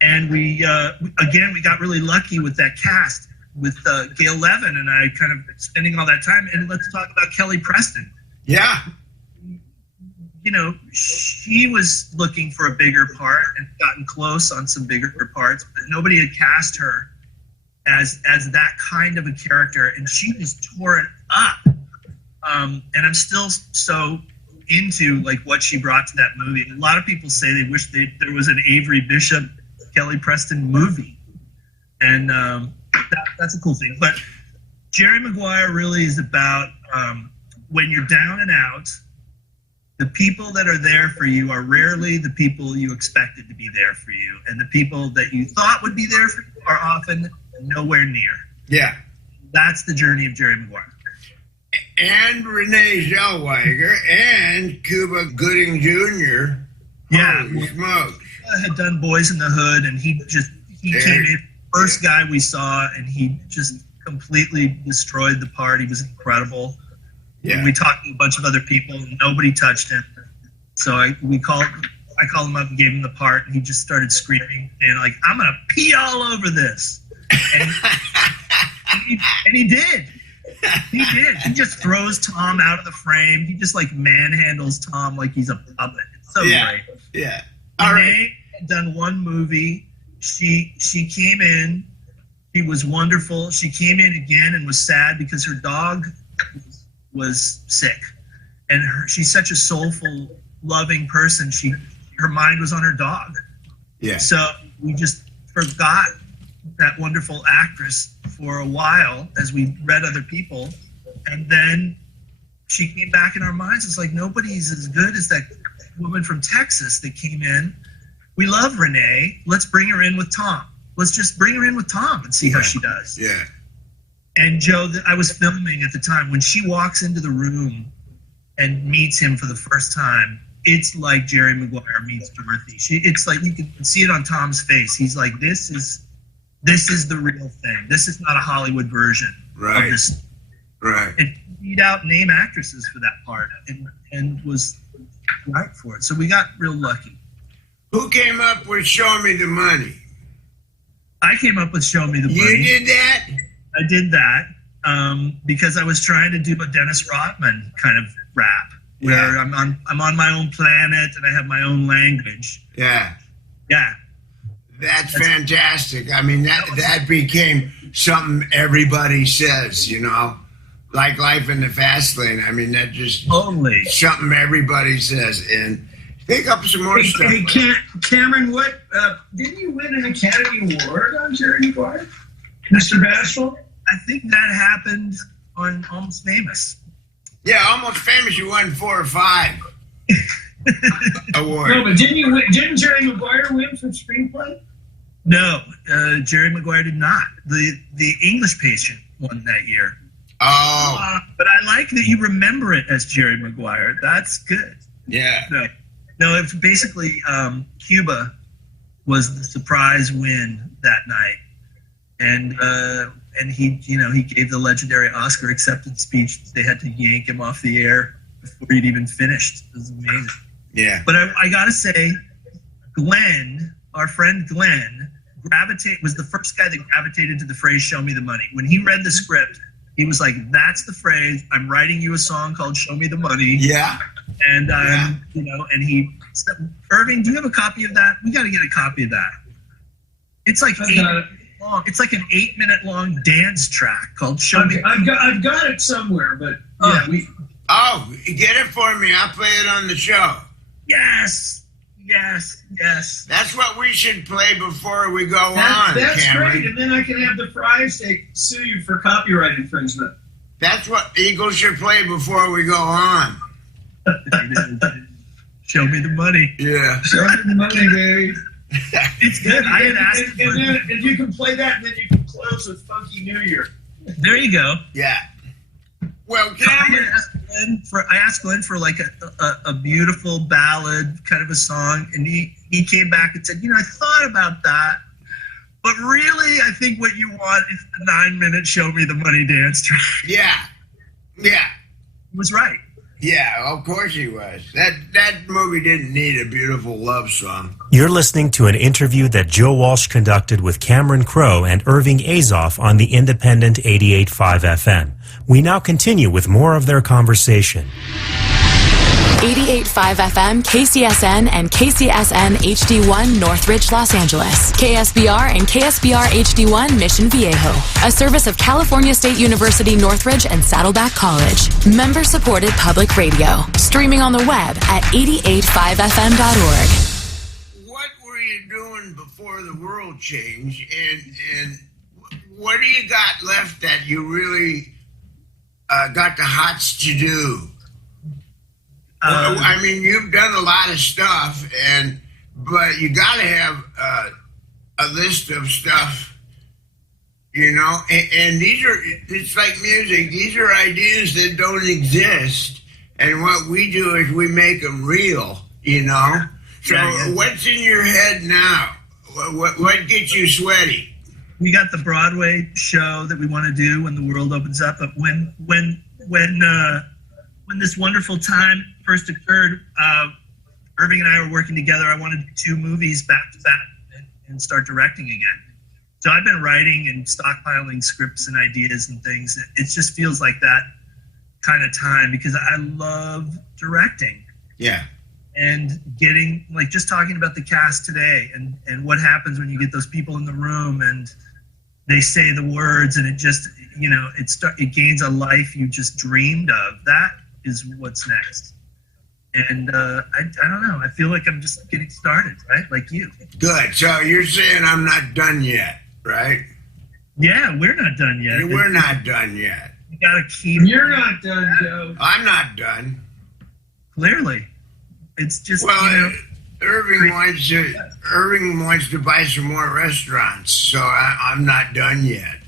and we got really lucky with that cast with Gail Levin and I kind of spending all that time. And let's talk about Kelly Preston. Yeah. You know, she was looking for a bigger part and gotten close on some bigger parts, but nobody had cast her as that kind of a character, and she was torn up. And I'm still so into like what she brought to that movie. A lot of people say they wish there was an Avery Bishop, Kelly Preston movie, and that's a cool thing. But Jerry Maguire really is about when you're down and out, the people that are there for you are rarely the people you expected to be there for you, and the people that you thought would be there for you are often nowhere near. Yeah. That's the journey of Jerry Maguire. And Renee Zellweger and Cuba Gooding Jr. Yeah. Holy smokes. Had done Boys in the Hood, and he came in, first guy we saw, and he just completely destroyed the part. He was incredible. Yeah. And we talked to a bunch of other people, and nobody touched him. So I called him up and gave him the part, and he just started screaming and like, "I'm gonna pee all over this," and he did. He did. He just throws Tom out of the frame. He just like manhandles Tom like he's a puppet. It's so great. Yeah. All Renee had done one movie. She came in. She was wonderful. She came in again and was sad because her dog was sick, and she's such a soulful, loving person. Her mind was on her dog. Yeah. So we just forgot that wonderful actress for a while as we read other people, and then she came back in our minds. It's like nobody's as good as that woman from Texas that came in. We love Renee. Let's bring her in with Tom. Let's just bring her in with Tom and see how she does. Yeah. And Joe, I was filming at the time. When she walks into the room and meets him for the first time, it's like Jerry Maguire meets Dorothy. It's like you can see it on Tom's face. He's like, this is the real thing. This is not a Hollywood version of this. Right. And beat out name actresses for that part and was right for it. So we got real lucky. Who came up with "Show Me the Money"? I came up with "Show Me the Money." You did that? I did that because I was trying to do a Dennis Rodman kind of rap, where I'm on my own planet and I have my own language. Yeah. Yeah. That's fantastic. I mean, that became something everybody says, you know, like Life in the Fast Lane. I mean, that just Totally. something everybody says. And think up some more stuff. Hey, Cameron, what didn't you win an Academy Award on Jerry Maguire, Mr. Bashful? I think that happened on Almost Famous. Yeah, Almost Famous. You won 4 or 5 awards. No, but didn't Jerry Maguire win for screenplay? No, Jerry Maguire did not. The English Patient won that year. Oh, But I like that you remember it as Jerry Maguire. That's good. yeah. No, it's basically Cuba was the surprise win that night, and he gave the legendary Oscar acceptance speech. They had to yank him off the air before he'd even finished. It was amazing. Yeah. But I gotta say, Glenn, our friend Glenn, was the first guy that gravitated to the phrase "Show me the money." When he read the script, he was like, "That's the phrase. I'm writing you a song called Show Me the Money." Yeah. And and he said, Irving, do you have a copy of that? We got to get a copy of that. It's like 8 minutes long. It's like an 8-minute long dance track called "Show Me." I've got it somewhere, but Get it for me. I'll play it on the show. Yes. That's what we should play before we go on, that's Cameron. great, and then I can have the Fry Steak sue you for copyright infringement. That's what Eagles should play before we go on. Show me the money. Yeah. Show me the money, baby. It's good. I had asked and then if you can play that, and then you can close with Funky New Year. There you go. Yeah. Well, I Cameron, asked Glenn for like a beautiful ballad kind of a song, and he came back and said, I thought about that, but really I think what you want is the 9-minute "Show Me the Money" dance track. yeah. He was right. Yeah, of course he was. That movie didn't need a beautiful love song. You're listening to an interview that Joe Walsh conducted with Cameron Crowe and Irving Azoff on the Independent 88.5 FM. We now continue with more of their conversation. 88.5 FM, KCSN, and KCSN HD1 Northridge, Los Angeles. KSBR and KSBR HD1 Mission Viejo. A service of California State University Northridge and Saddleback College. Member-supported public radio. Streaming on the web at 88.5fm.org. What were you doing before the world changed? And what do you got left that you really got the hots to do? I mean, you've done a lot of stuff, but you got to have a list of stuff, and it's like music. These are ideas that don't exist, and what we do is we make them real, So what's in your head now? What gets you sweaty? We got the Broadway show that we want to do when the world opens up, but when this wonderful time first occurred, Irving and I were working together. I wanted to do 2 movies back to back and start directing again. So I've been writing and stockpiling scripts and ideas and things. It just feels like that kind of time because I love directing. Yeah. And getting, like, just talking about the cast today and what happens when you get those people in the room and they say the words and it just, it gains a life you just dreamed of. That is what's next. And I don't know. I feel like I'm just getting started, right? Like you. Good. So you're saying I'm not done yet, right? Yeah, we're not done yet. We're not done yet. You gotta keep. You're not done, Joe. I'm not done. Clearly, it's just. Irving wants to buy some more restaurants, so I'm not done yet.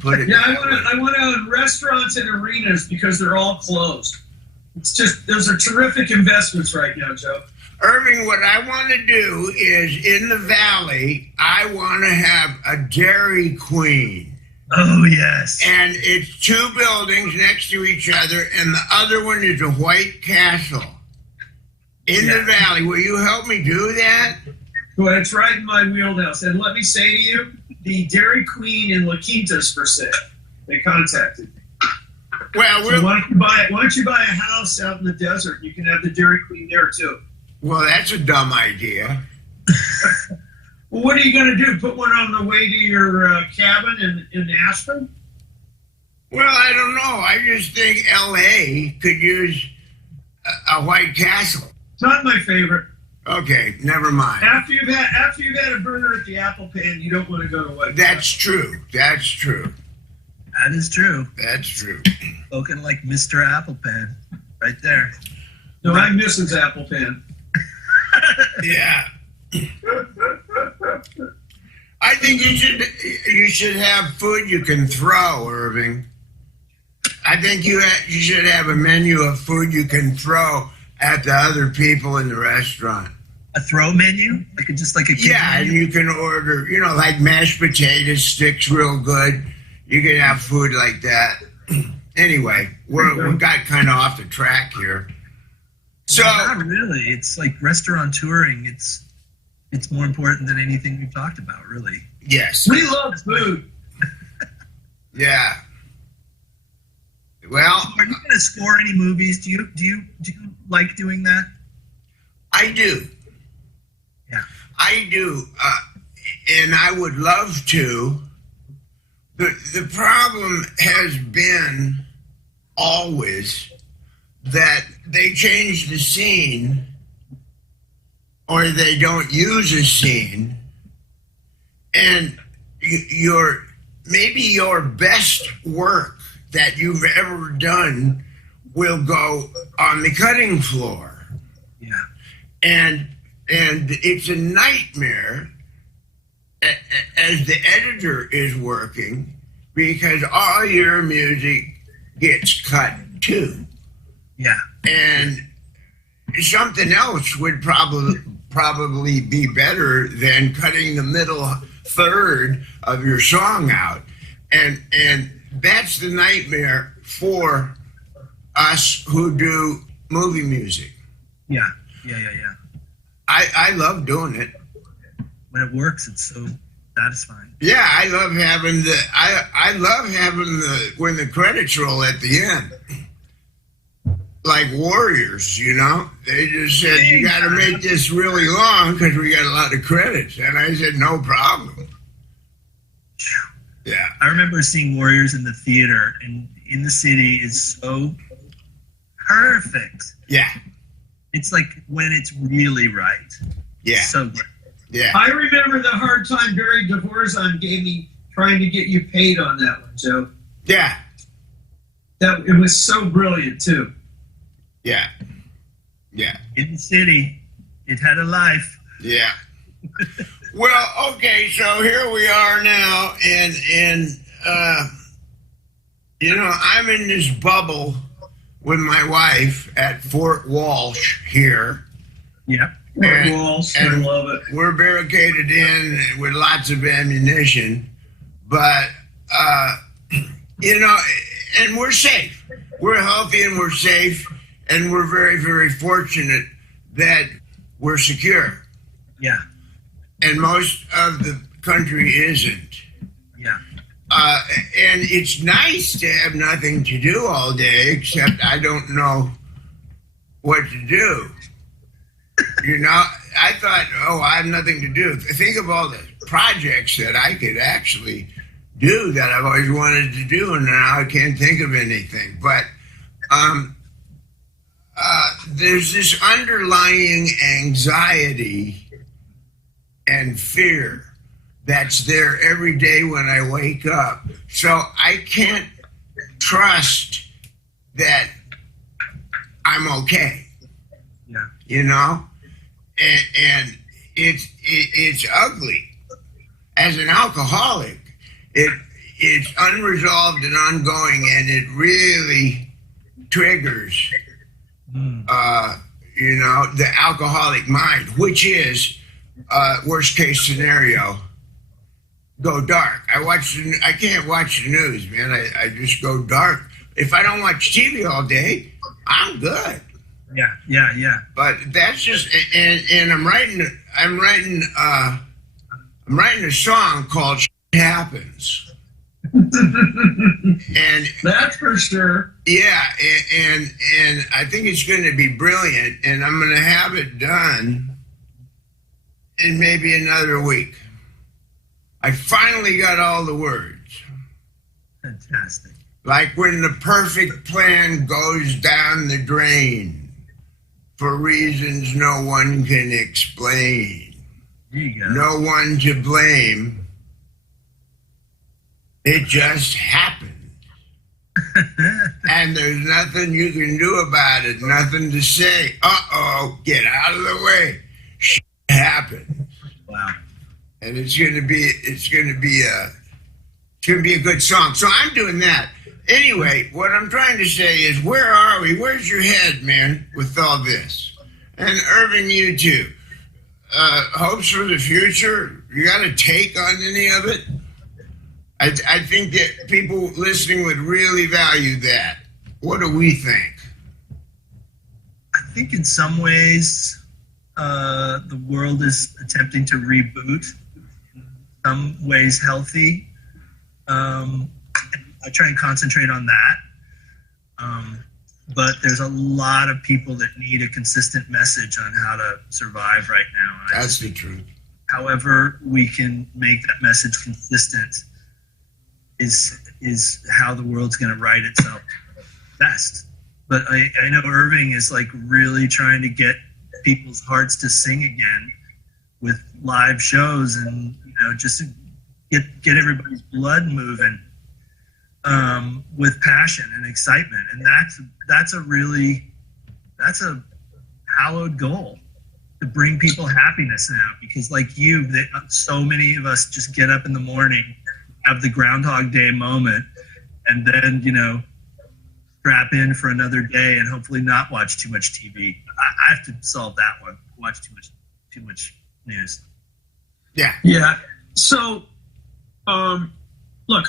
Put it. Yeah, I want to own restaurants and arenas because they're all closed. It's just those are terrific investments right now, Joe. Irving, what I want to do is in the valley, I want to have a Dairy Queen. Oh, yes. And it's 2 buildings next to each other, and the other one is a White Castle in the valley. Will you help me do that? Well, it's right in my wheelhouse. And let me say to you, the Dairy Queen in La Quinta's for sale. They contacted me. Well, so why don't you buy a house out in the desert? You can have the Dairy Queen there too. Well, that's a dumb idea. Well, what are you going to do? Put one on the way to your cabin in Aspen? Well, I don't know. I just think L.A. could use a White Castle. It's not my favorite. Okay, never mind. After you've had a burger at the Apple Pan, you don't want to go to White Castle. That's true. That's true. That is true. That's true. Spoken like Mr. Applepan, right there. No, I'm Mrs. Applepan. Yeah. think you should have food you can throw, Irving. I think you should have a menu of food you can throw at the other people in the restaurant. A throw menu, just like a kid Yeah, menu? and you can order, like mashed potatoes sticks real good. You can have food like that. Anyway, we got kind of off the track here. So Not really. It's like restaurant touring. It's more important than anything we've talked about, really. yes, We love food. yeah. Well, Are you going to score any movies? Do you like doing that? I do. Yeah. I do, and I would love to. The problem has been always that they change the scene or they don't use a scene, and maybe your best work that you've ever done will go on the cutting floor. Yeah. And it's a nightmare as the editor is working because all your music gets cut too. Yeah. And something else would probably be better than cutting the middle third of your song out. And that's the nightmare for us who do movie music. Yeah. I love doing it. When it works, it's so satisfying. Yeah, I love having when the credits roll at the end. Like Warriors, they just said, you got to make this really long because we got a lot of credits. And I said, no problem. Yeah. I remember seeing Warriors in the theater, and in the city is so perfect. Yeah. It's like when it's really right. Yeah. So good. Yeah. I remember the hard time Barry Dvorak gave me trying to get you paid on that one, Joe. Yeah. It was so brilliant too. Yeah. Yeah. In the city, it had a life. Yeah. Well, okay, so here we are now, and I'm in this bubble with my wife at Fort Walsh here. Yeah. Walsh, I love it. We're barricaded in with lots of ammunition, but and we're safe. We're healthy and we're safe, and we're very, very fortunate that we're secure. Yeah. And most of the country isn't. Yeah. And it's nice to have nothing to do all day, except I don't know what to do. I thought, I have nothing to do. Think of all the projects that I could actually do that I've always wanted to do, and now I can't think of anything. But there's this underlying anxiety and fear that's there every day when I wake up. So I can't trust that I'm okay. Yeah. And it's ugly. As an alcoholic, it's unresolved and ongoing, and it really triggers, the alcoholic mind, which is worst case scenario, go dark. I can't watch the news, man. I just go dark. If I don't watch TV all day, I'm good. Yeah. But that's just, and I'm writing a song called "Shit Happens." And that's for sure. Yeah, and I think it's going to be brilliant, and I'm going to have it done in maybe another week. I finally got all the words. Fantastic. Like when the perfect plan goes down the drain for reasons no one can explain. There you go. No one to blame. It just happened. And there's nothing you can do about it, nothing to say. Get out of the way. Shit happened. Wow. and it's gonna be a good song. So I'm doing that. Anyway, what I'm trying to say is, where are we? Where's your head, man, with all this? And Irving, you too. Hopes for the future? You got a take on any of it? I think that people listening would really value that. What do we think? I think in some ways, the world is attempting to reboot. In some ways, healthy. I try and concentrate on that. But there's a lot of people that need a consistent message on how to survive right now. And That's the truth. however we can make that message consistent is how the world's going to write itself best. But I know Irving is like really trying to get people's hearts to sing again with live shows, and just to get everybody's blood moving with passion and excitement. And that's a hallowed goal, to bring people happiness now, because like you, so many of us just get up in the morning, have the Groundhog Day moment, and then strap in for another day and hopefully not watch too much TV. I have to solve that one. Watch too much news. Yeah. So, look,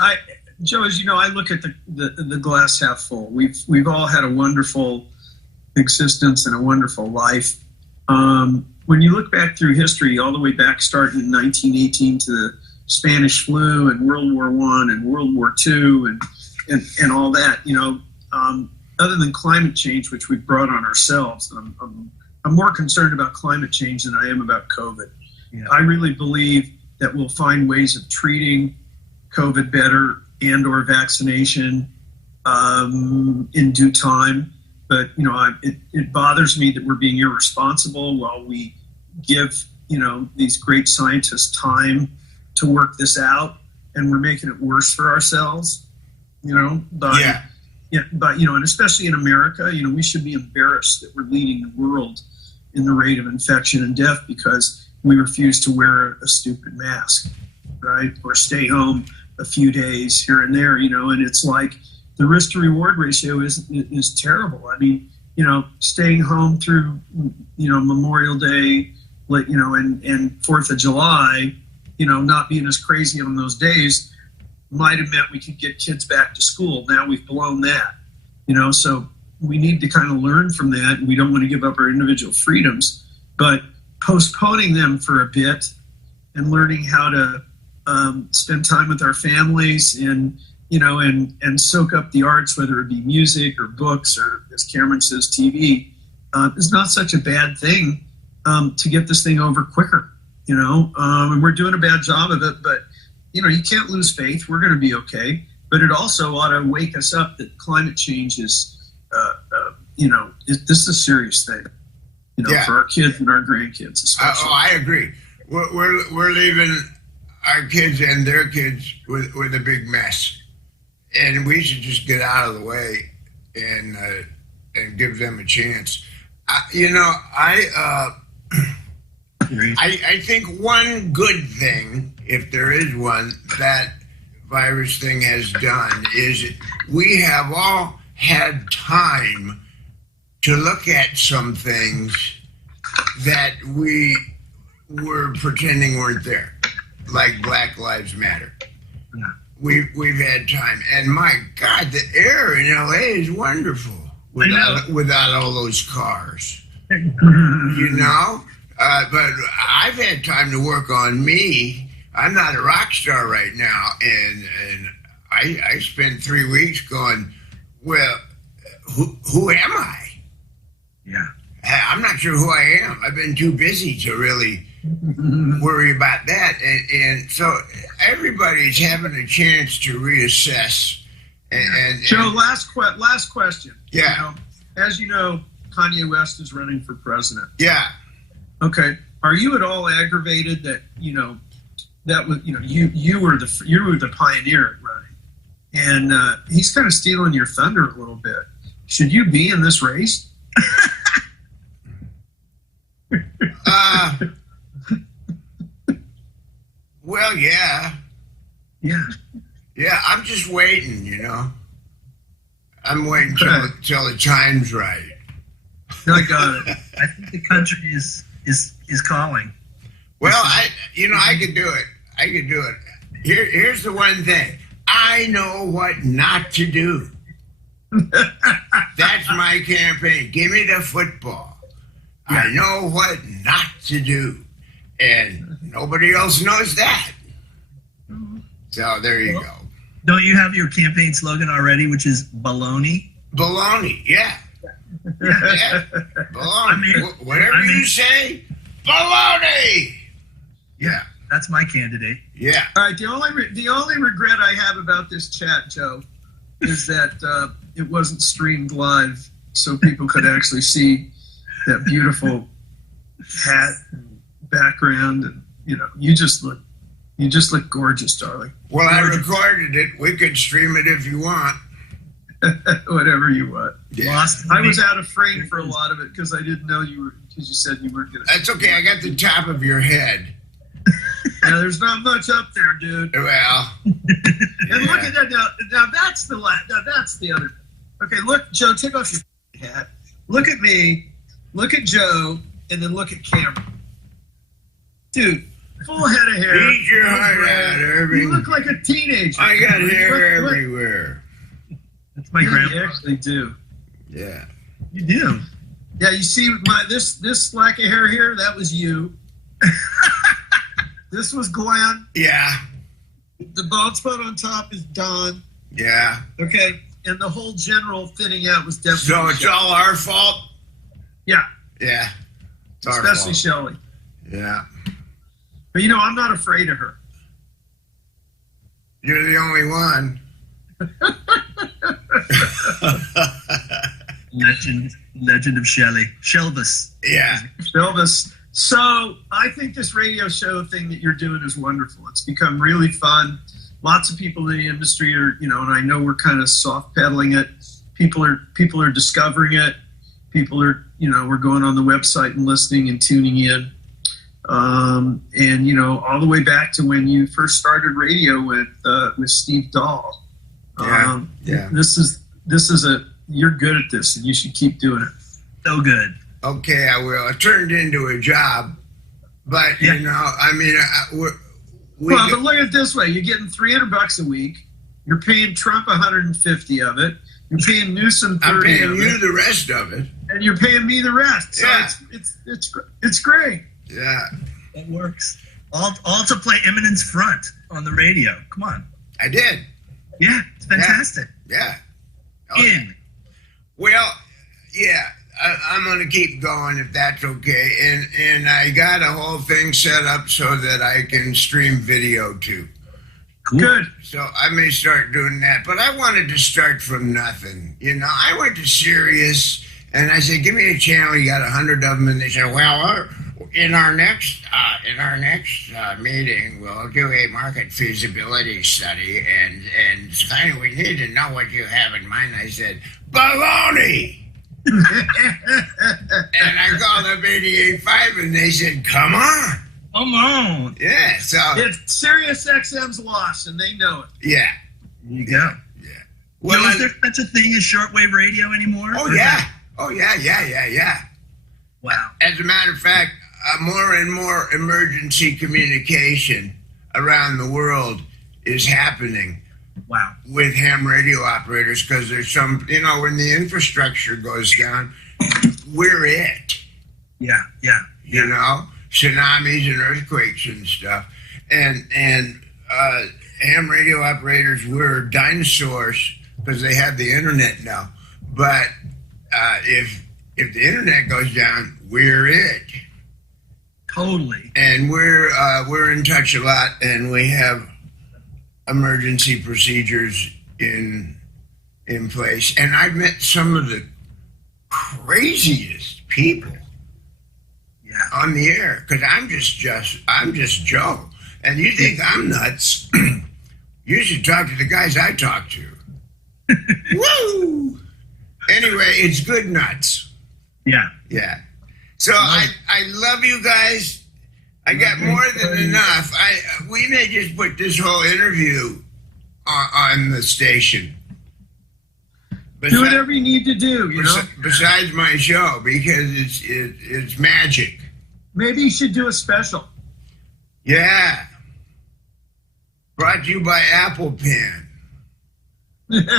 Joe, as you know, I look at the glass half full. We've all had a wonderful existence and a wonderful life. When you look back through history, all the way back, starting in 1918 to the Spanish flu and World War I and World War II and all that, other than climate change, which we've brought on ourselves, I'm more concerned about climate change than I am about COVID. Yeah. I really believe that we'll find ways of treating COVID better and or vaccination in due time. But, it bothers me that we're being irresponsible while we give, these great scientists time to work this out, and we're making it worse for ourselves, and especially in America, we should be embarrassed that we're leading the world in the rate of infection and death because we refuse to wear a stupid mask, right? Or stay home a few days here and there, and it's like the risk to reward ratio is terrible. I mean, staying home through, Memorial Day, and 4th of July, not being as crazy on those days might have meant we could get kids back to school. Now we've blown that, so we need to kind of learn from that. We don't want to give up our individual freedoms, but postponing them for a bit and learning how to spend time with our families and soak up the arts, whether it be music or books or, as Cameron says, TV, is not such a bad thing to get this thing over quicker, and we're doing a bad job of it, but you can't lose faith. We're going to be okay, but it also ought to wake us up that climate change is, this is a serious thing, for our kids and our grandkids especially. I agree. We're leaving our kids and their kids with a big mess, and we should just get out of the way and give them a chance. I think one good thing, if there is one, that virus thing has done is we have all had time to look at some things that we were pretending weren't there, like Black Lives Matter. We've had time, and my God, the air in LA is wonderful without all those cars. But I've had time to work on me. I'm not a rock star right now, and I spent 3 weeks going, well, who am I? Yeah. I'm not sure who I am. I've been too busy to really worry about that. And so everybody's having a chance to reassess. And Joe, last question. Yeah. As you know, Kanye West is running for president. Yeah. Okay. Are you at all aggravated that that was you were the pioneer at running, and he's kind of stealing your thunder a little bit? Should you be in this race? Well, yeah. Yeah. Yeah, I'm just waiting, you know. I'm waiting till the time's right. I got it. I think the country is calling. Well, I could do it. I could do it. Here's the one thing. I know what not to do. That's my campaign. Give me the football. Yeah. I know what not to do. And nobody else knows that. So there you go. Don't you have your campaign slogan already, which is baloney? Baloney, yeah. Yeah. Baloney. Whatever you say, baloney. Yeah, that's my candidate. Yeah. All right. The only regret I have about this chat, Joe, is that it wasn't streamed live, so people could actually see that beautiful hat and background, and you just look gorgeous, darling. Well, I recorded it. We could stream it if you want. Whatever you want. Yeah. I was out of frame for a lot of it because I didn't know because you said you weren't going to. That's okay. I got the top of your head. Yeah, there's not much up there, dude. Well. And look at that. Now that's the other. Okay, look, Joe, take off your hat. Look at me. Look at Joe, and then look at Cameron. Dude, full head of hair. Eat your heart out, Irving. You look like a teenager. I got hair everywhere. That's my You grandpa. actually do. Yeah. You do. Yeah, you see this lack of hair here, that was you. This was Glenn. Yeah. The bald spot on top is Don. Yeah. Okay. And the whole general thinning out was definitely So it's all our fault? Yeah. Yeah. It's our Especially fault. Shelley. Yeah. But I'm not afraid of her. You're the only one. Legend of Shelley. Shelvis. Yeah. Elvis. So I think this radio show thing that you're doing is wonderful. It's become really fun. Lots of people in the industry are, and I know we're kind of soft pedaling it. People are discovering it. People are, we're going on the website and listening and tuning in. And all the way back to when you first started radio with Steve Dahl. Yeah. You're good at this, and you should keep doing it. So good. Okay, I will. It turned into a job. But, Yeah. But look at it this way: you're getting $300 a week. You're paying Trump 150 of it. You're paying Newsom 30 I'm paying of you it, the rest of it. and you're paying me the rest. So Yeah. it's great. Yeah. It works. All to play Eminence Front on the radio. Come on. I did. Yeah, it's fantastic. Yeah. Oh, In. Well, yeah, I'm going to keep going if that's okay. And I got a whole thing set up so that I can stream video too. Cool. Good. So I may start doing that. But I wanted to start from nothing. I went to Sirius and I said, give me a channel. You got 100 of them. And they said, well, in our next meeting, we'll do a market feasibility study. And finally, we need to know what you have in mind. I said, baloney. And I called up 88.5 and they said, come on. Come on. Yeah, so. It's Sirius XM's loss, and they know it. Yeah. You go. Yeah. Well, Well, is there such a thing as shortwave radio anymore? oh, Or is yeah. that- Oh, yeah. Wow. As a matter of fact, more and more emergency communication around the world is happening Wow. with ham radio operators because there's some, when the infrastructure goes down, we're it. Yeah. Tsunamis and earthquakes and stuff. And ham radio operators were dinosaurs because they have the internet now. But if the internet goes down, we're it. Totally. And we're in touch a lot, and we have emergency procedures in place. And I've met some of the craziest people on the air because I'm just Joe. And you think I'm nuts? You should talk to the guys I talk to. Woo! Anyway, it's good nuts. Yeah. Yeah. So I love you guys. I got more than enough. We may just put this whole interview on the station. Do whatever you need to do, you know. Besides my show, because it's magic. Maybe you should do a special. Yeah. Brought to you by Apple Pen. Okay.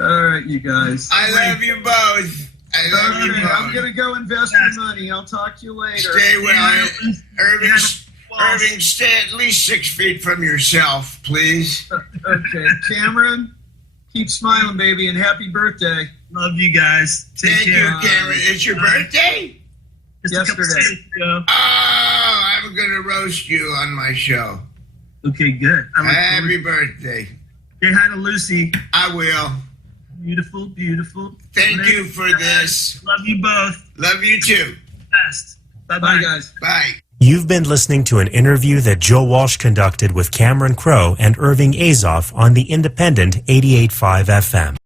All right, you guys. I love you both. I love you both. I'm going to go invest your money. I'll talk to you later. Stay well. Irving, stay at least 6 feet from yourself, please. Okay. Cameron, keep smiling, baby, and happy birthday. Love you guys. Take Thank care. you, Cameron. It's your birthday? Just a couple Yesterday. seconds ago. Oh, I'm going to roast you on my show. Okay, good. Happy birthday. Say hi to Lucy. I will. Beautiful, beautiful. Thank you for this. Love you both. Love you too. Best. Bye-bye. Bye, guys. Bye. You've been listening to an interview that Joe Walsh conducted with Cameron Crowe and Irving Azoff on the independent 88.5 FM.